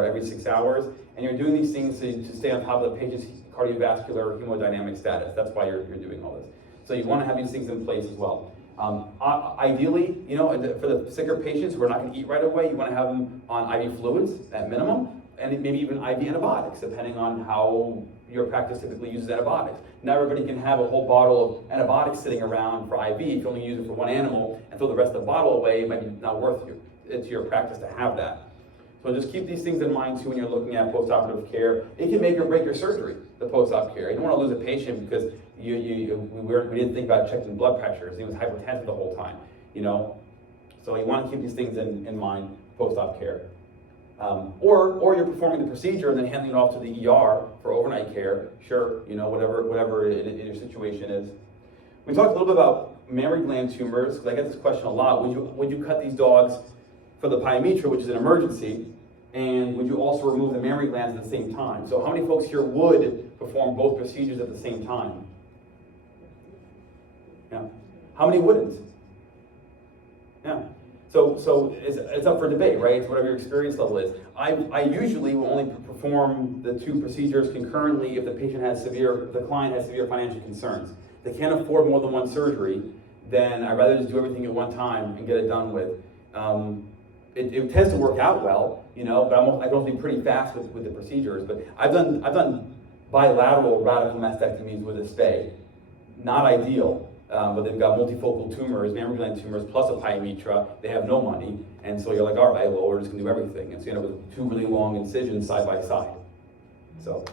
every 6 hours, and you're doing these things to stay on top of the patient's cardiovascular hemodynamic status. That's why you're doing all this. So you want to have these things in place as well. Ideally, for the sicker patients who are not going to eat right away, you want to have them on IV fluids at minimum, and maybe even IV antibiotics, depending on how your practice typically uses antibiotics. Not everybody can have a whole bottle of antibiotics sitting around for IV. If you only use it for one animal and throw the rest of the bottle away, it might be not worth it to your practice to have that. So just keep these things in mind too when you're looking at post-operative care. It can make or break your surgery, the post-op care. You don't want to lose a patient because we didn't think about checking blood pressures. He was hypertensive the whole time, So you want to keep these things in mind post-op care. Or you're performing the procedure and then handing it off to the ER for overnight care. Sure, whatever your situation is. We talked a little bit about mammary gland tumors, because I get this question a lot. Would you cut these dogs for the pyometra, which is an emergency, and would you also remove the mammary glands at the same time? So how many folks here would perform both procedures at the same time? Yeah. How many wouldn't? Yeah. So it's up for debate, right? It's whatever your experience level is. I usually will only perform the two procedures concurrently if the client has severe financial concerns. If they can't afford more than one surgery, then I'd rather just do everything at one time and get it done with. It tends to work out well, but I can also be pretty fast with the procedures. But I've done bilateral radical mastectomies with a Spay. Not ideal, but they've got multifocal tumors, mammary gland tumors, plus a pyometra. They have no money, and so you're like, all right, well, we're just gonna do everything. And so you end up with two really long incisions side by side. So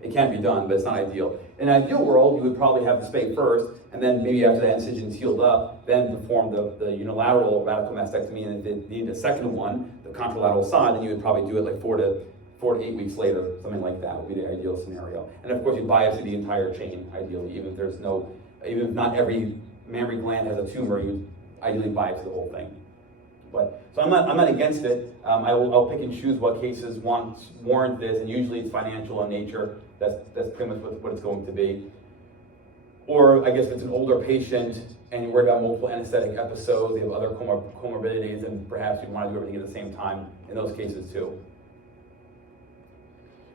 it can be done, but it's not ideal. In an ideal world, you would probably have the Spay first, and then maybe after the incision's healed up, then perform the unilateral radical mastectomy, and if they need a second one, the contralateral side, then you would probably do it like 4 to 8 weeks later, something like that would be the ideal scenario. And of course, you biopsy the entire chain, ideally, even if not every mammary gland has a tumor, you ideally biopsy the whole thing. So I'm not against it. I'll pick and choose what cases warrant this, and usually it's financial in nature. That's pretty much what it's going to be. Or I guess if it's an older patient and you're worried about multiple anesthetic episodes, they have other comorbidities, and perhaps you want to do everything at the same time in those cases too.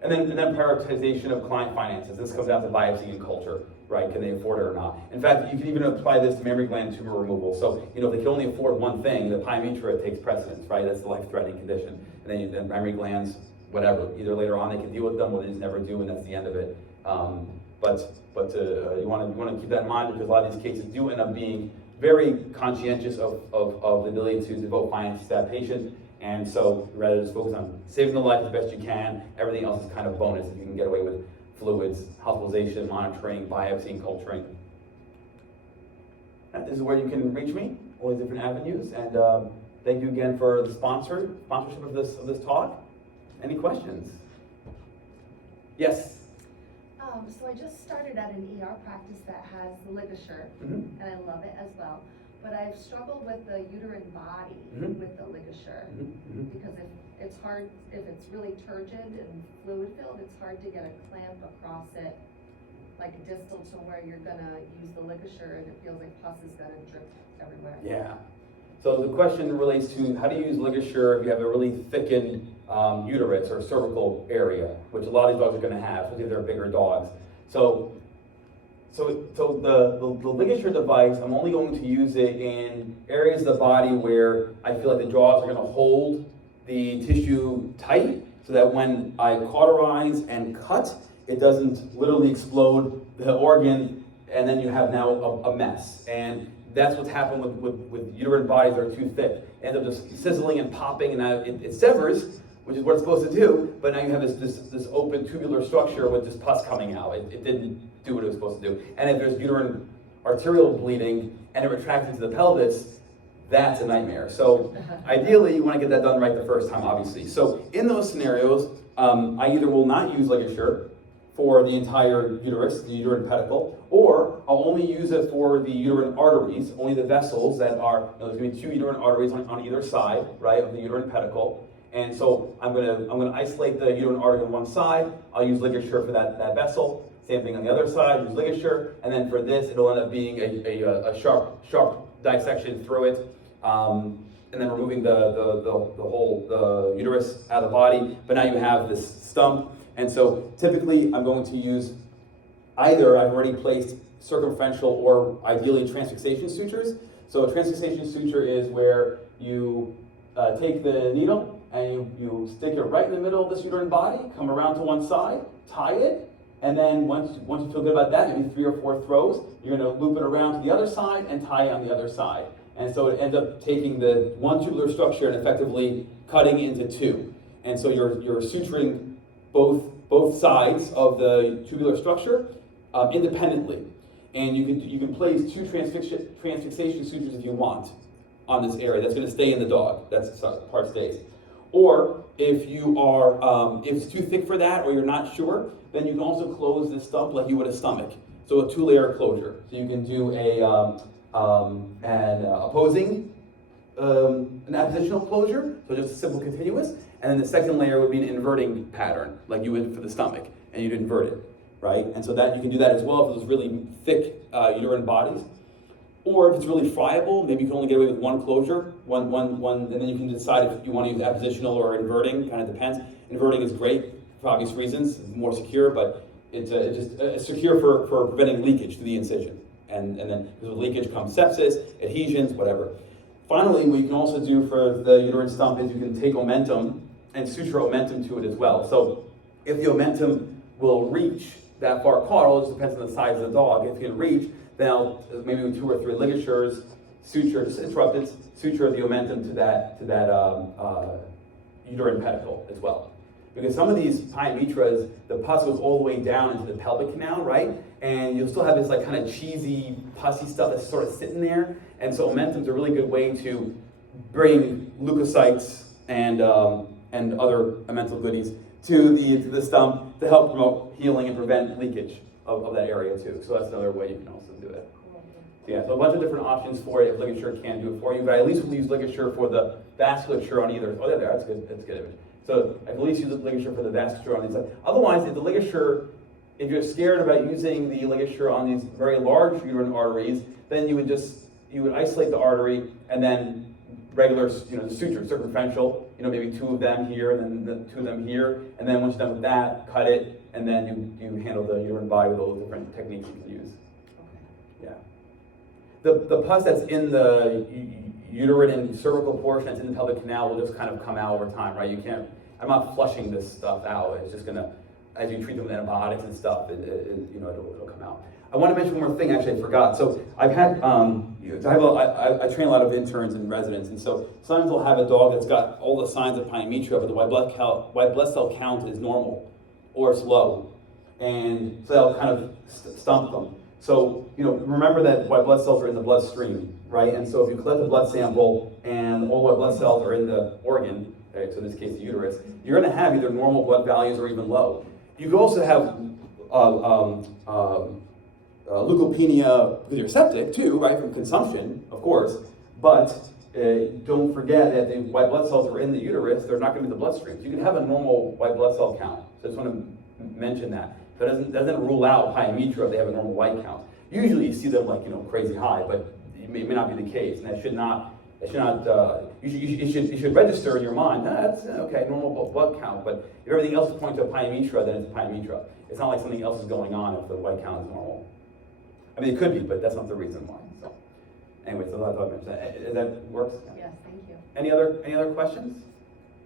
And then prioritization of client finances. This comes down to biopsy and culture, right? Can they afford it or not? In fact, you can even apply this to mammary gland tumor removal. So, if they can only afford one thing, the pyometra takes precedence, right? That's the life-threatening condition. And then mammary glands, whatever. Either later on they can deal with them, or they just never do, and that's the end of it. But you want to keep that in mind, because a lot of these cases do end up being very conscientious of the ability to devote finances to that patient. And so rather just focus on saving the life as best you can. Everything else is kind of bonus if you can get away with fluids, hospitalization, monitoring, biopsy, and culturing. And this is where you can reach me, all these different avenues. And thank you again for the sponsorship of this talk. Any questions? Yes. So I just started at an ER practice that has the ligature, and I love it as well. But I've struggled with the uterine body with the ligature because if it's hard, if it's really turgid and fluid filled, it's hard to get a clamp across it, like distal to where you're gonna use the ligature, and it feels like pus is gonna drip everywhere. Yeah. So the question relates to how do you use ligature if you have a really thickened uterus or cervical area, which a lot of these dogs are going to have, especially if they're bigger dogs. So the ligature device, I'm only going to use it in areas of the body where I feel like the jaws are going to hold the tissue tight, so that when I cauterize and cut, it doesn't literally explode the organ, and then you have now a mess. And that's what's happened with uterine bodies that are too thick. They end up just sizzling and popping, and now it severs, which is what it's supposed to do, but now you have this open tubular structure with just pus coming out. It didn't do what it was supposed to do. And if there's uterine arterial bleeding and it retracts into the pelvis, that's a nightmare. So ideally, you want to get that done right the first time, obviously. So in those scenarios, I either will not use ligature for the entire uterus, the uterine pedicle, or I'll only use it for the uterine arteries, only the vessels that are, there's going to be 2 uterine arteries on either side, right, of the uterine pedicle. And so I'm gonna isolate the uterine artery on one side. I'll use ligature for that vessel. Same thing on the other side, use ligature. And then for this, it'll end up being a sharp dissection through it. And then removing the uterus out of the body. But now you have this stump. And so typically I'm going to use either I've already placed circumferential or ideally transfixation sutures. So a transfixation suture is where you take the needle and you stick it right in the middle of this uterine body, come around to one side, tie it, and then once you feel good about that, maybe 3 or 4 throws, you're going to loop it around to the other side and tie it on the other side. And so it ends up taking the one tubular structure and effectively cutting it into 2. And so you're suturing both sides of the tubular structure independently. And you can place 2 transfixation sutures if you want on this area. That's going to stay in the dog. That's part stays. Or if you are, if it's too thick for that, or you're not sure, then you can also close this stump like you would a stomach. So a 2-layer closure. So you can do an opposing, an appositional closure, so just a simple continuous. And then the second layer would be an inverting pattern, like you would for the stomach, and you'd invert it, right? And so that you can do that as well for those really thick uterine bodies. Or if it's really friable, maybe you can only get away with one closure, one, and then you can decide if you want to use appositional or inverting, kind of depends. Inverting is great for obvious reasons, it's more secure, but it's just secure for preventing leakage to the incision. And then because with leakage comes sepsis, adhesions, whatever. Finally, what you can also do for the uterine stump is you can take omentum and suture omentum to it as well. So if the omentum will reach that far caudal, it just depends on the size of the dog. If it can reach, then I'll maybe with 2 or 3 ligatures, suture, just interrupt it, suture the omentum to that uterine pedicle as well. Because some of these pyometras, the pus goes all the way down into the pelvic canal, right? And you'll still have this like kind of cheesy, pussy stuff that's sort of sitting there. And so omentum's a really good way to bring leukocytes and other omental goodies to the stump to help promote healing and prevent leakage of that area too. So that's another way you can also do it. So yeah, so a bunch of different options for it if ligature can't do it for you, but I at least will use ligature for the vasculature on either. Oh, there, that's good. That's a good image. So I at least use the ligature for the vasculature on these sides. Otherwise, if the ligature, if you're scared about using the ligature on these very large uterine arteries, then you would isolate the artery and then regular, the suture, circumferential, maybe 2 of them here and then 2 of them here, and then once you're done with that, cut it, and then you handle the uterine body with all the different techniques you can use. Okay. Yeah. The pus that's in the uterine and cervical portion that's in the pelvic canal will just kind of come out over time, right? I'm not flushing this stuff out. It's just gonna, as you treat them with antibiotics and stuff, it'll come out. I want to mention one more thing, actually, I forgot. So I've had, I train a lot of interns and residents, and so sometimes they'll have a dog that's got all the signs of pyometra, but the white blood cell count is normal, or it's low. And so they'll kind of stump them. So, remember that white blood cells are in the bloodstream, right? And so if you collect a blood sample and all white blood cells are in the organ, right, so in this case the uterus, you're going to have either normal blood values or even low. You could also have leukopenia because you're septic too, right, from consumption, of course, but don't forget that the white blood cells are in the uterus, they're not going to be the bloodstream. You can have a normal white blood cell count, so I just want to mention that. So it doesn't rule out pyometra if they have a normal white count. Usually you see them like, crazy high, but it may not be the case, and that should not, you should register in your mind, that's okay, normal blood count, but if everything else is pointing to a pyometra, then it's a pyometra. It's not like something else is going on if the white count is normal. I mean, it could be, but that's not the reason why. So, anyway, so I thought I'd mention that. That works? Yes, thank you. Any other questions?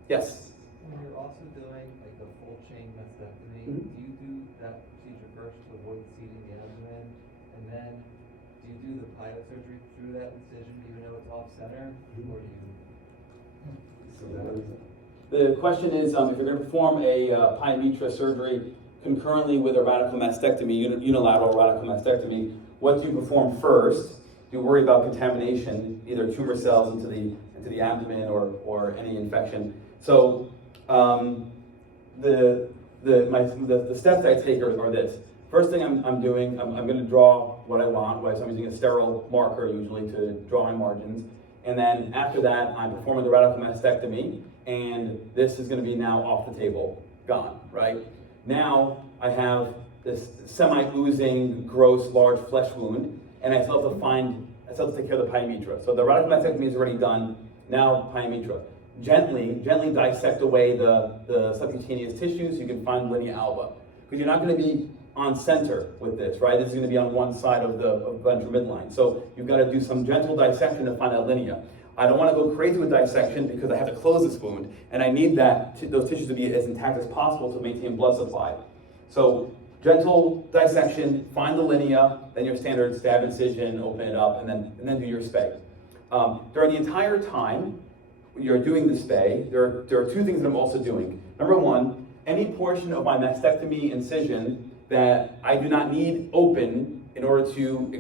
Yes? When you're also doing like the full chain mastectomy, Mm-hmm. do you do that procedure first to avoid seeding the abdomen? And then do you do the pilot surgery through that incision even though it's off center? Mm-hmm. Or do you? The question is, if you're going to perform a pyometra surgery concurrently with a radical mastectomy, unilateral radical mastectomy, what do you perform first? Do you worry about contamination, either tumor cells into the abdomen or any infection? So the steps I take are this. First thing I'm doing, I'm going to draw what I want, so I'm using a sterile marker usually to draw my margins. And then after that, I'm performing the radical mastectomy, and this is going to be now off the table, gone, right? Now I have this semi-oozing, gross, large flesh wound, and I still have to take care of the pyometra. So the radical mastectomy is already done, now pyometra. Gently dissect away the subcutaneous tissues, you can find linea alba. Because you're not going to be on center with this, right? This is going to be on one side of the ventral midline. So you've got to do some gentle dissection to find that linea. I don't want to go crazy with dissection because I have to close this wound, and I need those tissues to be as intact as possible to maintain blood supply. So gentle dissection, find the linea, then your standard stab incision, open it up, and then do your spay. During the entire time you're doing the spay, there are two things that I'm also doing. Number one, any portion of my mastectomy incision that I do not need open in order to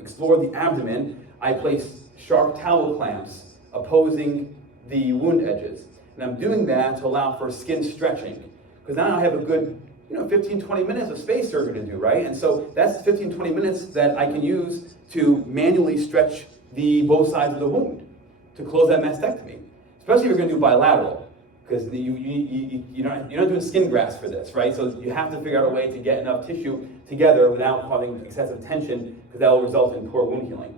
explore the abdomen, I place sharp towel clamps opposing the wound edges. And I'm doing that to allow for skin stretching. Because now I have a good 15-20 minutes of space surgery to do, right? And so that's 15-20 minutes that I can use to manually stretch both sides of the wound to close that mastectomy. Especially if you're going to do bilateral, because you're not doing skin grafts for this, right? So you have to figure out a way to get enough tissue together without causing excessive tension, because that will result in poor wound healing.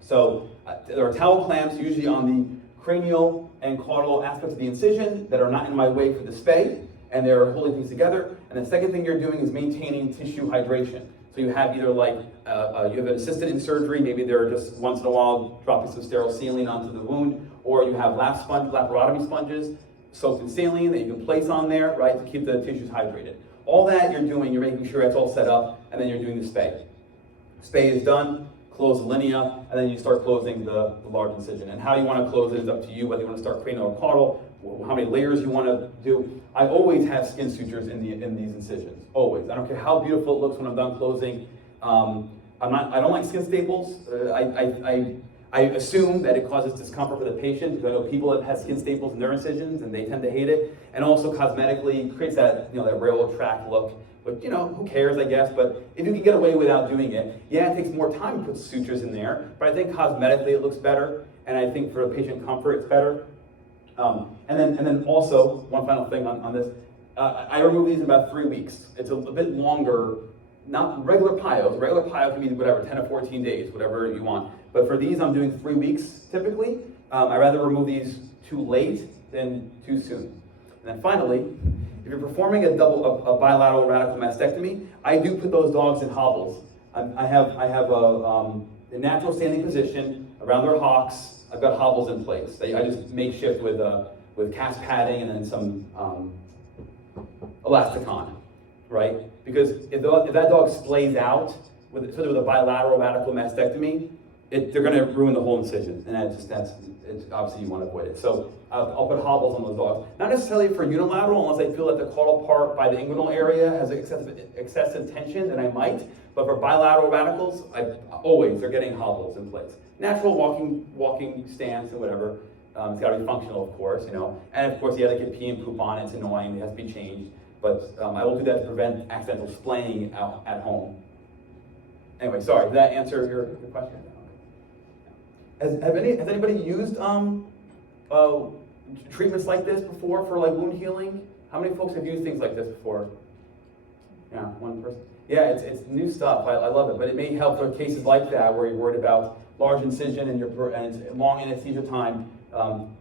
So there are towel clamps usually on the cranial and caudal aspects of the incision that are not in my way for the spay, and they're holding things together. And the second thing you're doing is maintaining tissue hydration. So you have either you have an assistant in surgery, maybe they're just once in a while dropping some sterile saline onto the wound, or you have laparotomy sponges soaked in saline that you can place on there, right, to keep the tissues hydrated. All that you're doing, you're making sure that's all set up, and then you're doing the spay. Spay is done, close the linea, and then you start closing the large incision. And how you want to close it is up to you, whether you want to start cranial or caudal, how many layers you want to do. I always have skin sutures in these incisions, always. I don't care how beautiful it looks when I'm done closing. I don't like skin staples. I assume that it causes discomfort for the patient, because I know people that have skin staples in their incisions and they tend to hate it. And also cosmetically creates that that railroad track look. But who cares, I guess. But if you can get away without doing it, yeah, it takes more time to put sutures in there. But I think cosmetically it looks better, and I think for patient comfort it's better. And then also one final thing on this, I remove these in about 3 weeks. It's a bit longer. Not regular pyos. Regular pyo can be whatever, 10 to 14 days, whatever you want. But for these, I'm doing 3 weeks typically. I'd rather remove these too late than too soon. And then finally, if you're performing a bilateral radical mastectomy, I do put those dogs in hobbles. I have a natural standing position around their hocks. I've got hobbles in place. I just makeshift with cast padding and then some elasticon, right? Because if that dog splays out, especially with a bilateral radical mastectomy, they're going to ruin the whole incision, and it's obviously you want to avoid it. So I'll put hobbles on those dogs. Not necessarily for unilateral, unless I feel that the caudal part by the inguinal area has excessive tension, then I might. But for bilateral radicals, they're getting hobbles in place. Natural walking stance and whatever. It's got to be functional, of course, And of course, you have to get pee and poop on it. It's annoying. It has to be changed. But I will do that to prevent accidental splaying out at home. Anyway, sorry, did that answer your question? Has anybody used treatments like this before for like wound healing? How many folks have used things like this before? Yeah, one person. Yeah, it's new stuff. I love it, but it may help for cases like that where you're worried about large incision and it's long anesthesia time.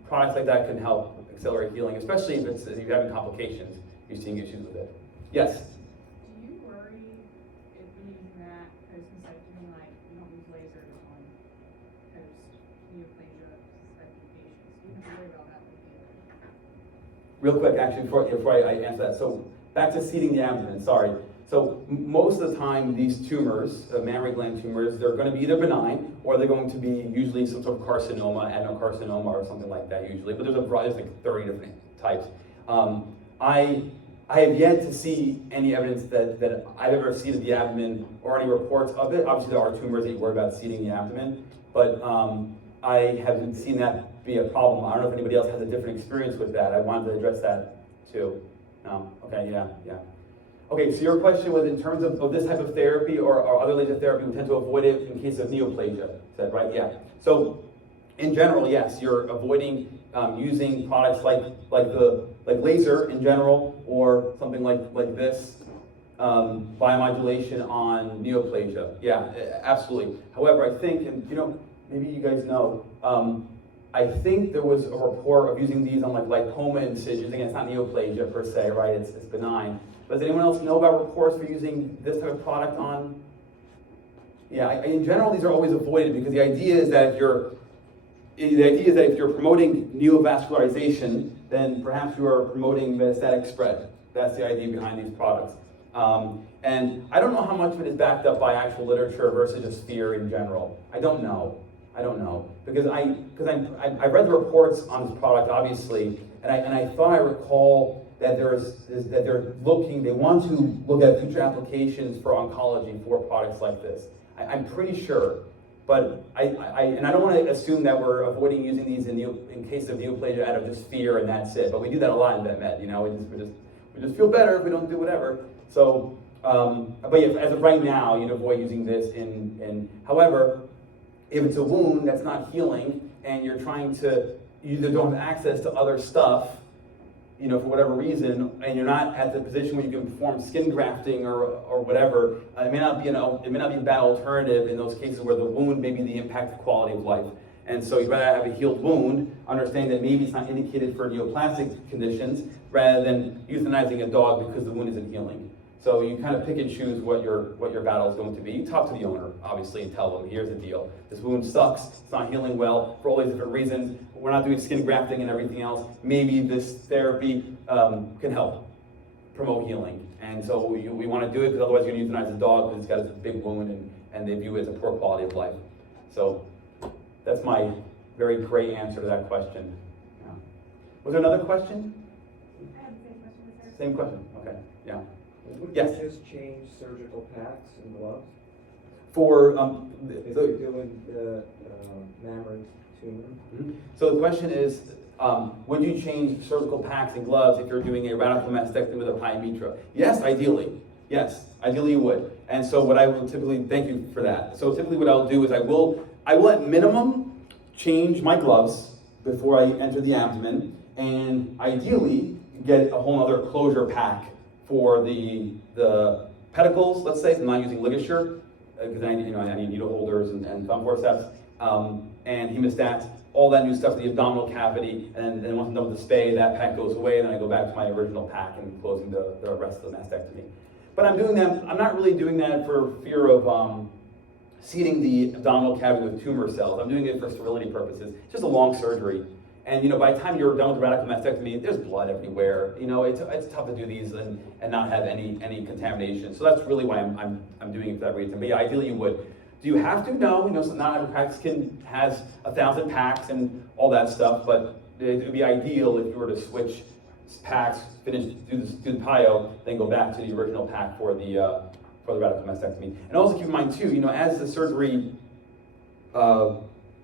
Products like that can help accelerate healing, especially if you're having complications, you're seeing issues with it. Yes. Do you worry if you're using that post-mastectomy, like you don't use lasers on post-neoplasia suspected patients? Do you have to worry about that with you? Real quick, actually, before I answer that. So back to seeding the abdomen, sorry. So most of the time, these tumors, mammary gland tumors, they're going to be either benign or they're going to be usually some sort of carcinoma, adenocarcinoma, or something like that usually. But there's like 30 different types. I have yet to see any evidence that I've ever seeded the abdomen or any reports of it. Obviously, there are tumors that you worry about seeding the abdomen, but I haven't seen that be a problem. I don't know if anybody else has a different experience with that. I wanted to address that too. No? Okay, yeah. Okay, so your question was in terms of this type of therapy or other laser therapy, we tend to avoid it in case of neoplasia. Is that right? Yeah. So in general, yes, you're avoiding using products like laser in general or something like this, biomodulation on neoplasia. Yeah, absolutely. However, I think, and maybe you guys know, I think there was a report of using these on like lipoma incisions. Again, it's not neoplasia per se, right? It's benign. But does anyone else know about reports for using this type of product on? Yeah, in general, these are always avoided because the idea is that if you're promoting neovascularization, then perhaps you are promoting metastatic spread. That's the idea behind these products. And I don't know how much of it is backed up by actual literature versus just fear in general. I don't know because I read the reports on this product obviously, and I thought I recall that they want to look at future applications for oncology for products like this. I'm pretty sure, but I don't want to assume that we're avoiding using these in case of neoplasia out of just fear and that's it. But we do that a lot in vet med. We just feel better if we don't do whatever. So, but yeah, as of right now, you'd avoid using this in. However, if it's a wound that's not healing and you're trying to, you either don't have access to other stuff, for whatever reason, and you're not at the position where you can perform skin grafting or whatever, it may not be a bad alternative in those cases where the wound may be the impact of quality of life. And so you'd rather have a healed wound, understand that maybe it's not indicated for neoplastic conditions, rather than euthanizing a dog because the wound isn't healing. So you kind of pick and choose what your battle is going to be. You talk to the owner, obviously, and tell them, here's the deal. This wound sucks, it's not healing well for all these different reasons. We're not doing skin grafting and everything else. Maybe this therapy can help promote healing. And so we want to do it because otherwise you're going to euthanize the dog because it's got this big wound and they view it as a poor quality of life. So that's my very great answer to that question. Yeah. Was there another question? I have the same question with her. Same question, okay, yeah. Would Yes. you just change surgical packs and gloves? For If you're doing the mammary tumor? So the question is, would you change surgical packs and gloves if you're doing a radical mastectomy with a pyometra? Yes, ideally. Yes, ideally you would. And so what I will typically, thank you for that. So typically what I'll do is I will at minimum change my gloves before I enter the abdomen, and ideally get a whole other closure pack for the pedicles, let's say, if I'm not using ligature, because I need needle holders and thumb forceps, and hemostats, all that new stuff for the abdominal cavity, and then once I'm done with the Spay, that pack goes away, and then I go back to my original pack and closing the rest of the mastectomy. But I'm not really doing that for fear of seeding the abdominal cavity with tumor cells. I'm doing it for sterility purposes. It's just a long surgery. And by the time you're done with the radical mastectomy, there's blood everywhere. It's tough to do these and not have any contamination. So that's really why I'm doing it for that reason. But yeah, ideally you would. Do you have to? No. So not every practice has 1,000 packs and all that stuff. But it would be ideal if you were to switch packs, do the pyo, then go back to the original pack for the radical mastectomy. And also keep in mind too, as the surgery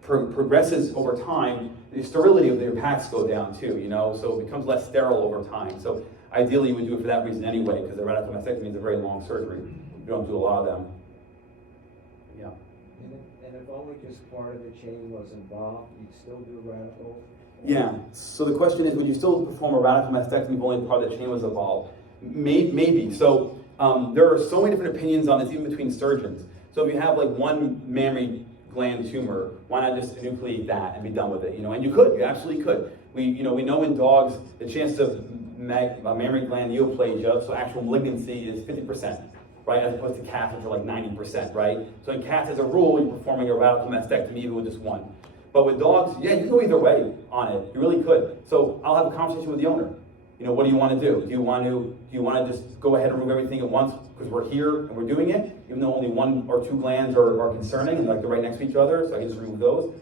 progresses over time, the sterility of your packs go down too, so it becomes less sterile over time. So ideally you would do it for that reason anyway, because the radical mastectomy is a very long surgery. You don't do a lot of them. Yeah. And if only just part of the chain was involved, you'd still do radical? Yeah, so the question is, would you still perform a radical mastectomy if only part of the chain was involved? Maybe. So there are so many different opinions on this, even between surgeons. So if you have like one mammary gland tumor, why not just enucleate that and be done with it? And you absolutely could. We know in dogs the chance of mammary gland neoplasia, so actual malignancy, is 50%, right? As opposed to cats, which are like 90%, right? So in cats, as a rule, you're performing a radical mastectomy even with just one. But with dogs, yeah, you can go either way on it. You really could. So I'll have a conversation with the owner. What do you want to do? Do you want to just go ahead and remove everything at once because we're here and we're doing it, even though only one or two glands are concerning and like they're right next to each other, so I can just remove those,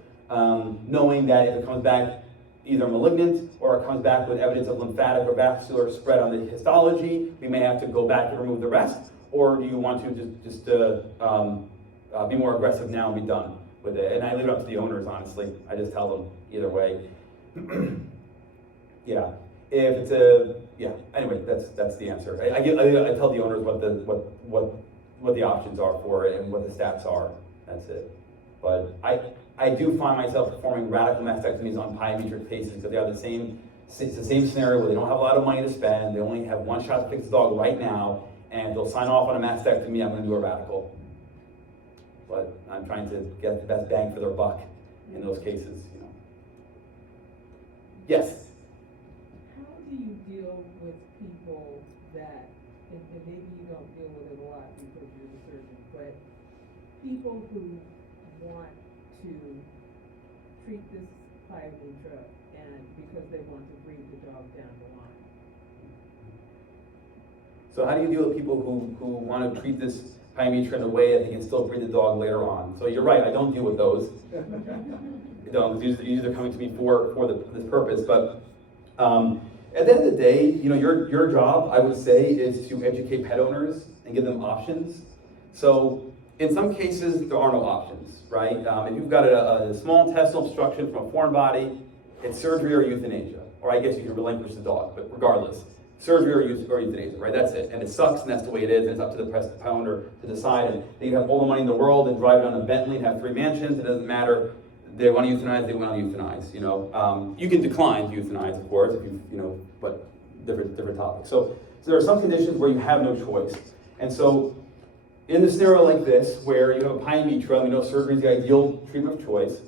knowing that if it comes back either malignant or it comes back with evidence of lymphatic or vascular spread on the histology, we may have to go back and remove the rest. Or do you want to just be more aggressive now and be done with it? And I leave it up to the owners, honestly. I just tell them either way. Yeah. If it's anyway, that's the answer. I tell the owners what the options are for it and what the stats are. That's it. But I do find myself performing radical mastectomies on pyometric cases because they are it's the same scenario where they don't have a lot of money to spend. They only have one shot to fix the dog right now, and they'll sign off on a mastectomy. I'm going to do a radical. But I'm trying to get the best bang for their buck in those cases. Yes. Do you deal with people that, and maybe you don't deal with it a lot because you're the surgeon, but people who want to treat this pyometra and because they want to breed the dog down the line? So how do you deal with people who want to treat this pyometra in a way that they can still breed the dog later on? So you're right, I don't deal with those. Usually they're coming to me for this purpose, but at the end of the day, your job, I would say, is to educate pet owners and give them options. So in some cases, there are no options, right? If you've got a small intestinal obstruction from a foreign body, it's surgery or euthanasia. Or I guess you can relinquish the dog, but regardless, surgery or euthanasia, right? That's it. And it sucks, and that's the way it is, and it's up to the pet owner to decide. And they can have all the money in the world and drive it on a Bentley and have 3 mansions. It doesn't matter. They want to euthanize, they want to euthanize, You can decline to euthanize, of course, if but different topics. So there are some conditions where you have no choice. And so in a scenario like this, where you have a pyometra, we know surgery is the ideal treatment of choice,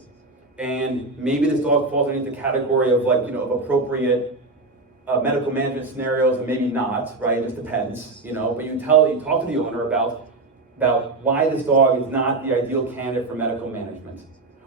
and maybe this dog falls underneath the category of of appropriate medical management scenarios, and maybe not, right? It just depends, But you talk to the owner about why this dog is not the ideal candidate for medical management.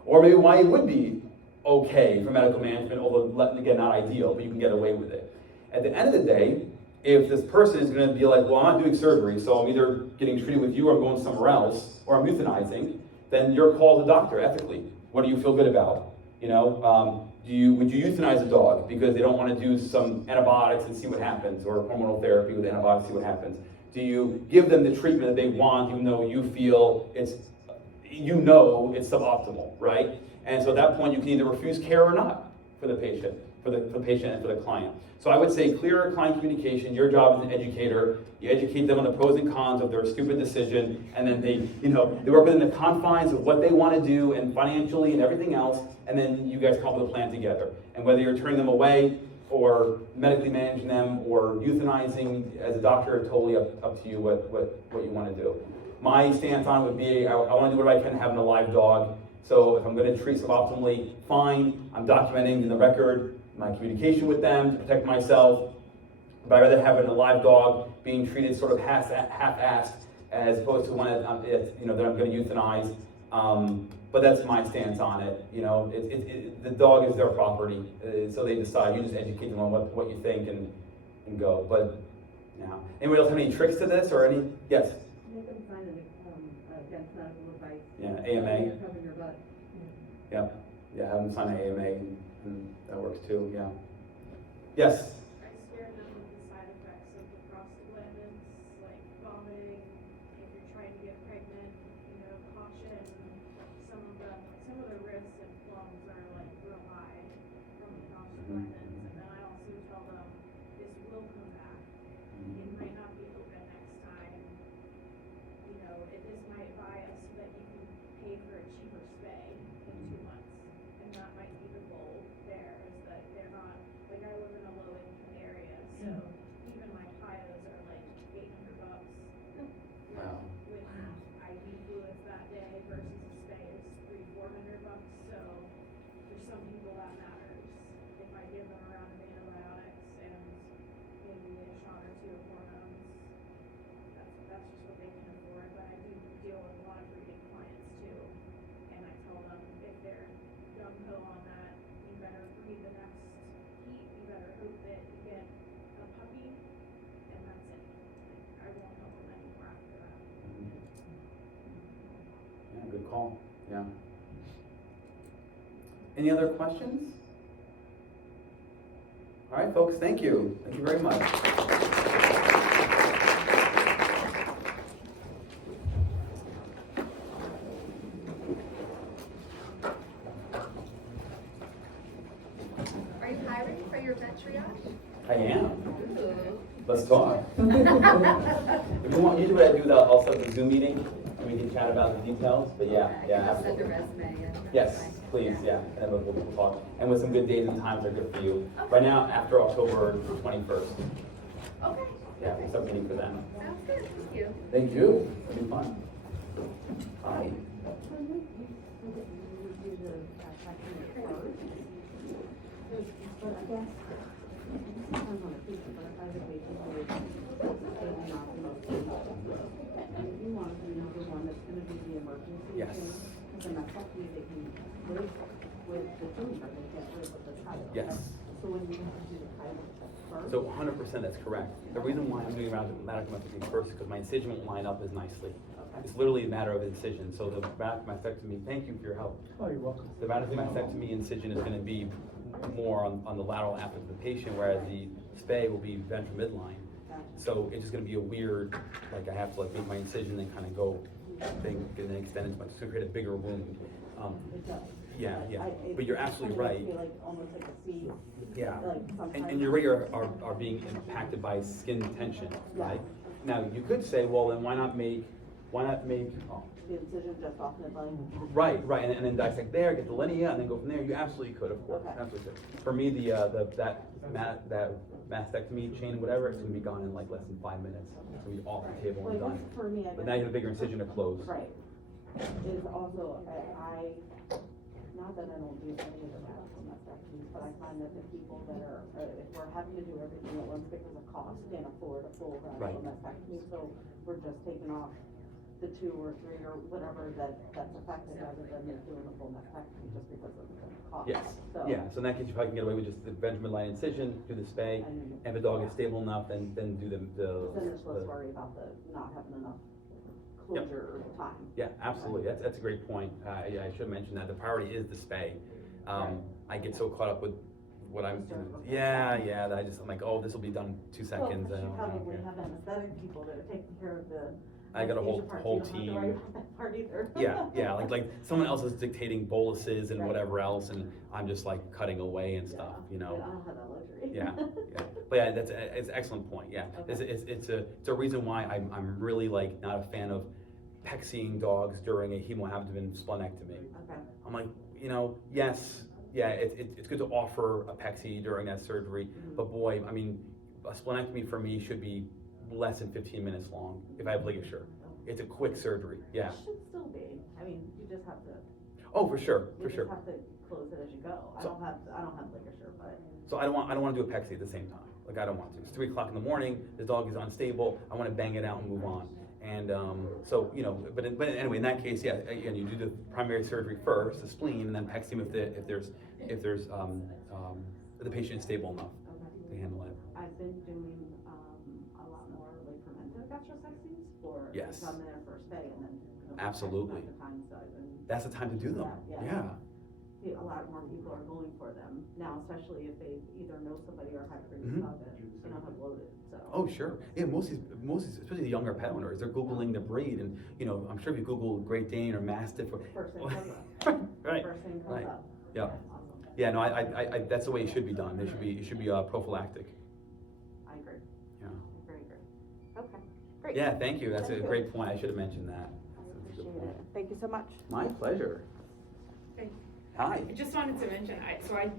Or maybe why it would be okay for medical management, although, again, not ideal, but you can get away with it. At the end of the day, if this person is going to be like, well, I'm not doing surgery, so I'm either getting treated with you or I'm going somewhere else, or I'm euthanizing, then your call to the doctor ethically. What do you feel good about? Would you euthanize a dog because they don't want to do some antibiotics and see what happens, or hormonal therapy with antibiotics, see what happens? Do you give them the treatment that they want, even though you feel it's suboptimal, right? And so at that point, you can either refuse care or not for the patient, and for the client. So I would say clear client communication. Your job as an educator, you educate them on the pros and cons of their stupid decision, and then they work within the confines of what they want to do and financially and everything else, and then you guys come up with a plan together. And whether you're turning them away or medically managing them or euthanizing as a doctor, totally up to you what you want to do. My stance on it would be, I want to do what I can having a live dog. So if I'm going to treat suboptimally, fine. I'm documenting in the record my communication with them to protect myself. But I'd rather have a live dog being treated sort of half-assed as opposed to one that I'm going to euthanize. But that's my stance on it. The dog is their property, so they decide. You just educate them on what you think and go. But yeah. Anybody else have any tricks to this or any? Yes. Make them sign against medical advice. Yeah, AMA. Cover your butt. Yeah, have them sign an AMA, and that works too. Yeah. Yes. I scare them with the side effects of the prostaglandins, like vomiting, if you're trying to get pregnant, caution. Some of the risks and plums are like real high from the prostaglandins. And then I also tell them this will come back. It might not be open next time. This might bias so that you can Good call, yeah. Any other questions? All right, folks, thank you. Thank you very much. Are you hiring for your vet triage? I am. Ooh. Let's talk. If you want, usually what I do is I'll set up a Zoom meeting and we can chat about the details, but yeah, yeah, I'll send a absolutely. resume in. Yes, please, yeah, and then we'll talk. And with some good days and times that are good for you. Right now, after October 21st. Okay. Yeah, we'll set a meeting for them. Sounds good, thank you. Thank you. It'll be fun. Hi. Yes. Yes. So 100% that's correct. The reason why I'm doing radical mastectomy first is because my incision won't line up as nicely. It's literally a matter of incision. So the radical mastectomy, thank you for your help. Oh, you're welcome. The radical mastectomy incision is going to be more on the lateral aspect of the patient, whereas the spay will be ventral midline. So it's just going to be a weird, like I have to like make my incision and kind of go thing and then extend it, but it's going to create a bigger wound. Yeah, yeah. But you're absolutely right. Almost like a seed. Yeah, Like and your rig are being impacted by skin tension, right? Now, you could say, well, then why not make, The incision just off the line. right, and then dissect there, get the linea, and then go from there. You absolutely could, of course, Okay. absolutely could. For me, that mastectomy chain, whatever, it's gonna be gone in like less than 5 minutes. It's gonna be off the table Well, and I done. guess for me, I guess. But now you have a bigger incision to close. Right. Is also, not that I don't do any of the radical mastectomies, but I find that the people that are, if we're having to do everything at once because of cost, can't afford a full radical Right. mastectomy, so we're just taking off the 2 or 3 or whatever that's affected rather than doing a full mastectomy just because of the cost. Yes, So- yeah, so in that case, you probably can get away with just the ventral midline incision, do the spay, and if the dog is stable enough, then do the Then there's less worry about the not having enough closure time. Yeah, absolutely. That's a great point. Yeah, I should mention that. The priority is the spay. I get so caught up with what I'm doing. Yeah, that I'm like, oh, this will be done 2 seconds. Well, and you I don't probably care. have anesthetic people that are taking care of the. I got a whole anesthesia part, whole so you team. don't have to worry about that part either. Yeah, like someone else is dictating boluses and Right. whatever else, and I'm just like cutting away and stuff, you Yeah, know. I don't have that luxury. Yeah. But yeah, it's an excellent point. Yeah, Okay. it's a reason why I'm really like not a fan of pexing dogs during a hemoabdomen splenectomy. Okay. I'm like, yes, yeah, it's good to offer a pexy during that surgery, but boy, I mean, a splenectomy for me should be less than 15 minutes long if I have ligature. It's a quick surgery, yeah. It should still be, I mean, you just have to. Oh, for sure. You just have to close it as you go. I So- don't have ligature, but. So I don't want to do a pexy at the same time. Like I don't want to. It's 3 o'clock in the morning. The dog is unstable. I want to bang it out and move on. And so but anyway, in that case, yeah, again, you do the primary surgery first, the spleen, and then pexy if there's the patient is stable enough to handle it. I've been doing, a lot more like preventive gastrectomies for. Yes. Come there for a spay and then. Absolutely. At the time, so I've been. That's the time to do them. Yeah. See, a lot more people are going for them now, especially if they either know somebody or have previous Mhm. of it, have loaded, so. Oh, sure. Yeah, most of these, especially the younger pet owners, they're Googling the breed, and, I'm sure if you Google Great Dane or Mastiff. First thing comes up. Right, First thing comes right. up. Yeah. Awesome. Yeah, no, I that's the way it should be done. It should be prophylactic. I agree, Yeah. very agree. Okay, great. Yeah, thank you. That's Thank a you. great point. I should have mentioned that. I That's a good appreciate point. it. Thank you so much. My pleasure. Hey. Hi. I just wanted to mention, so I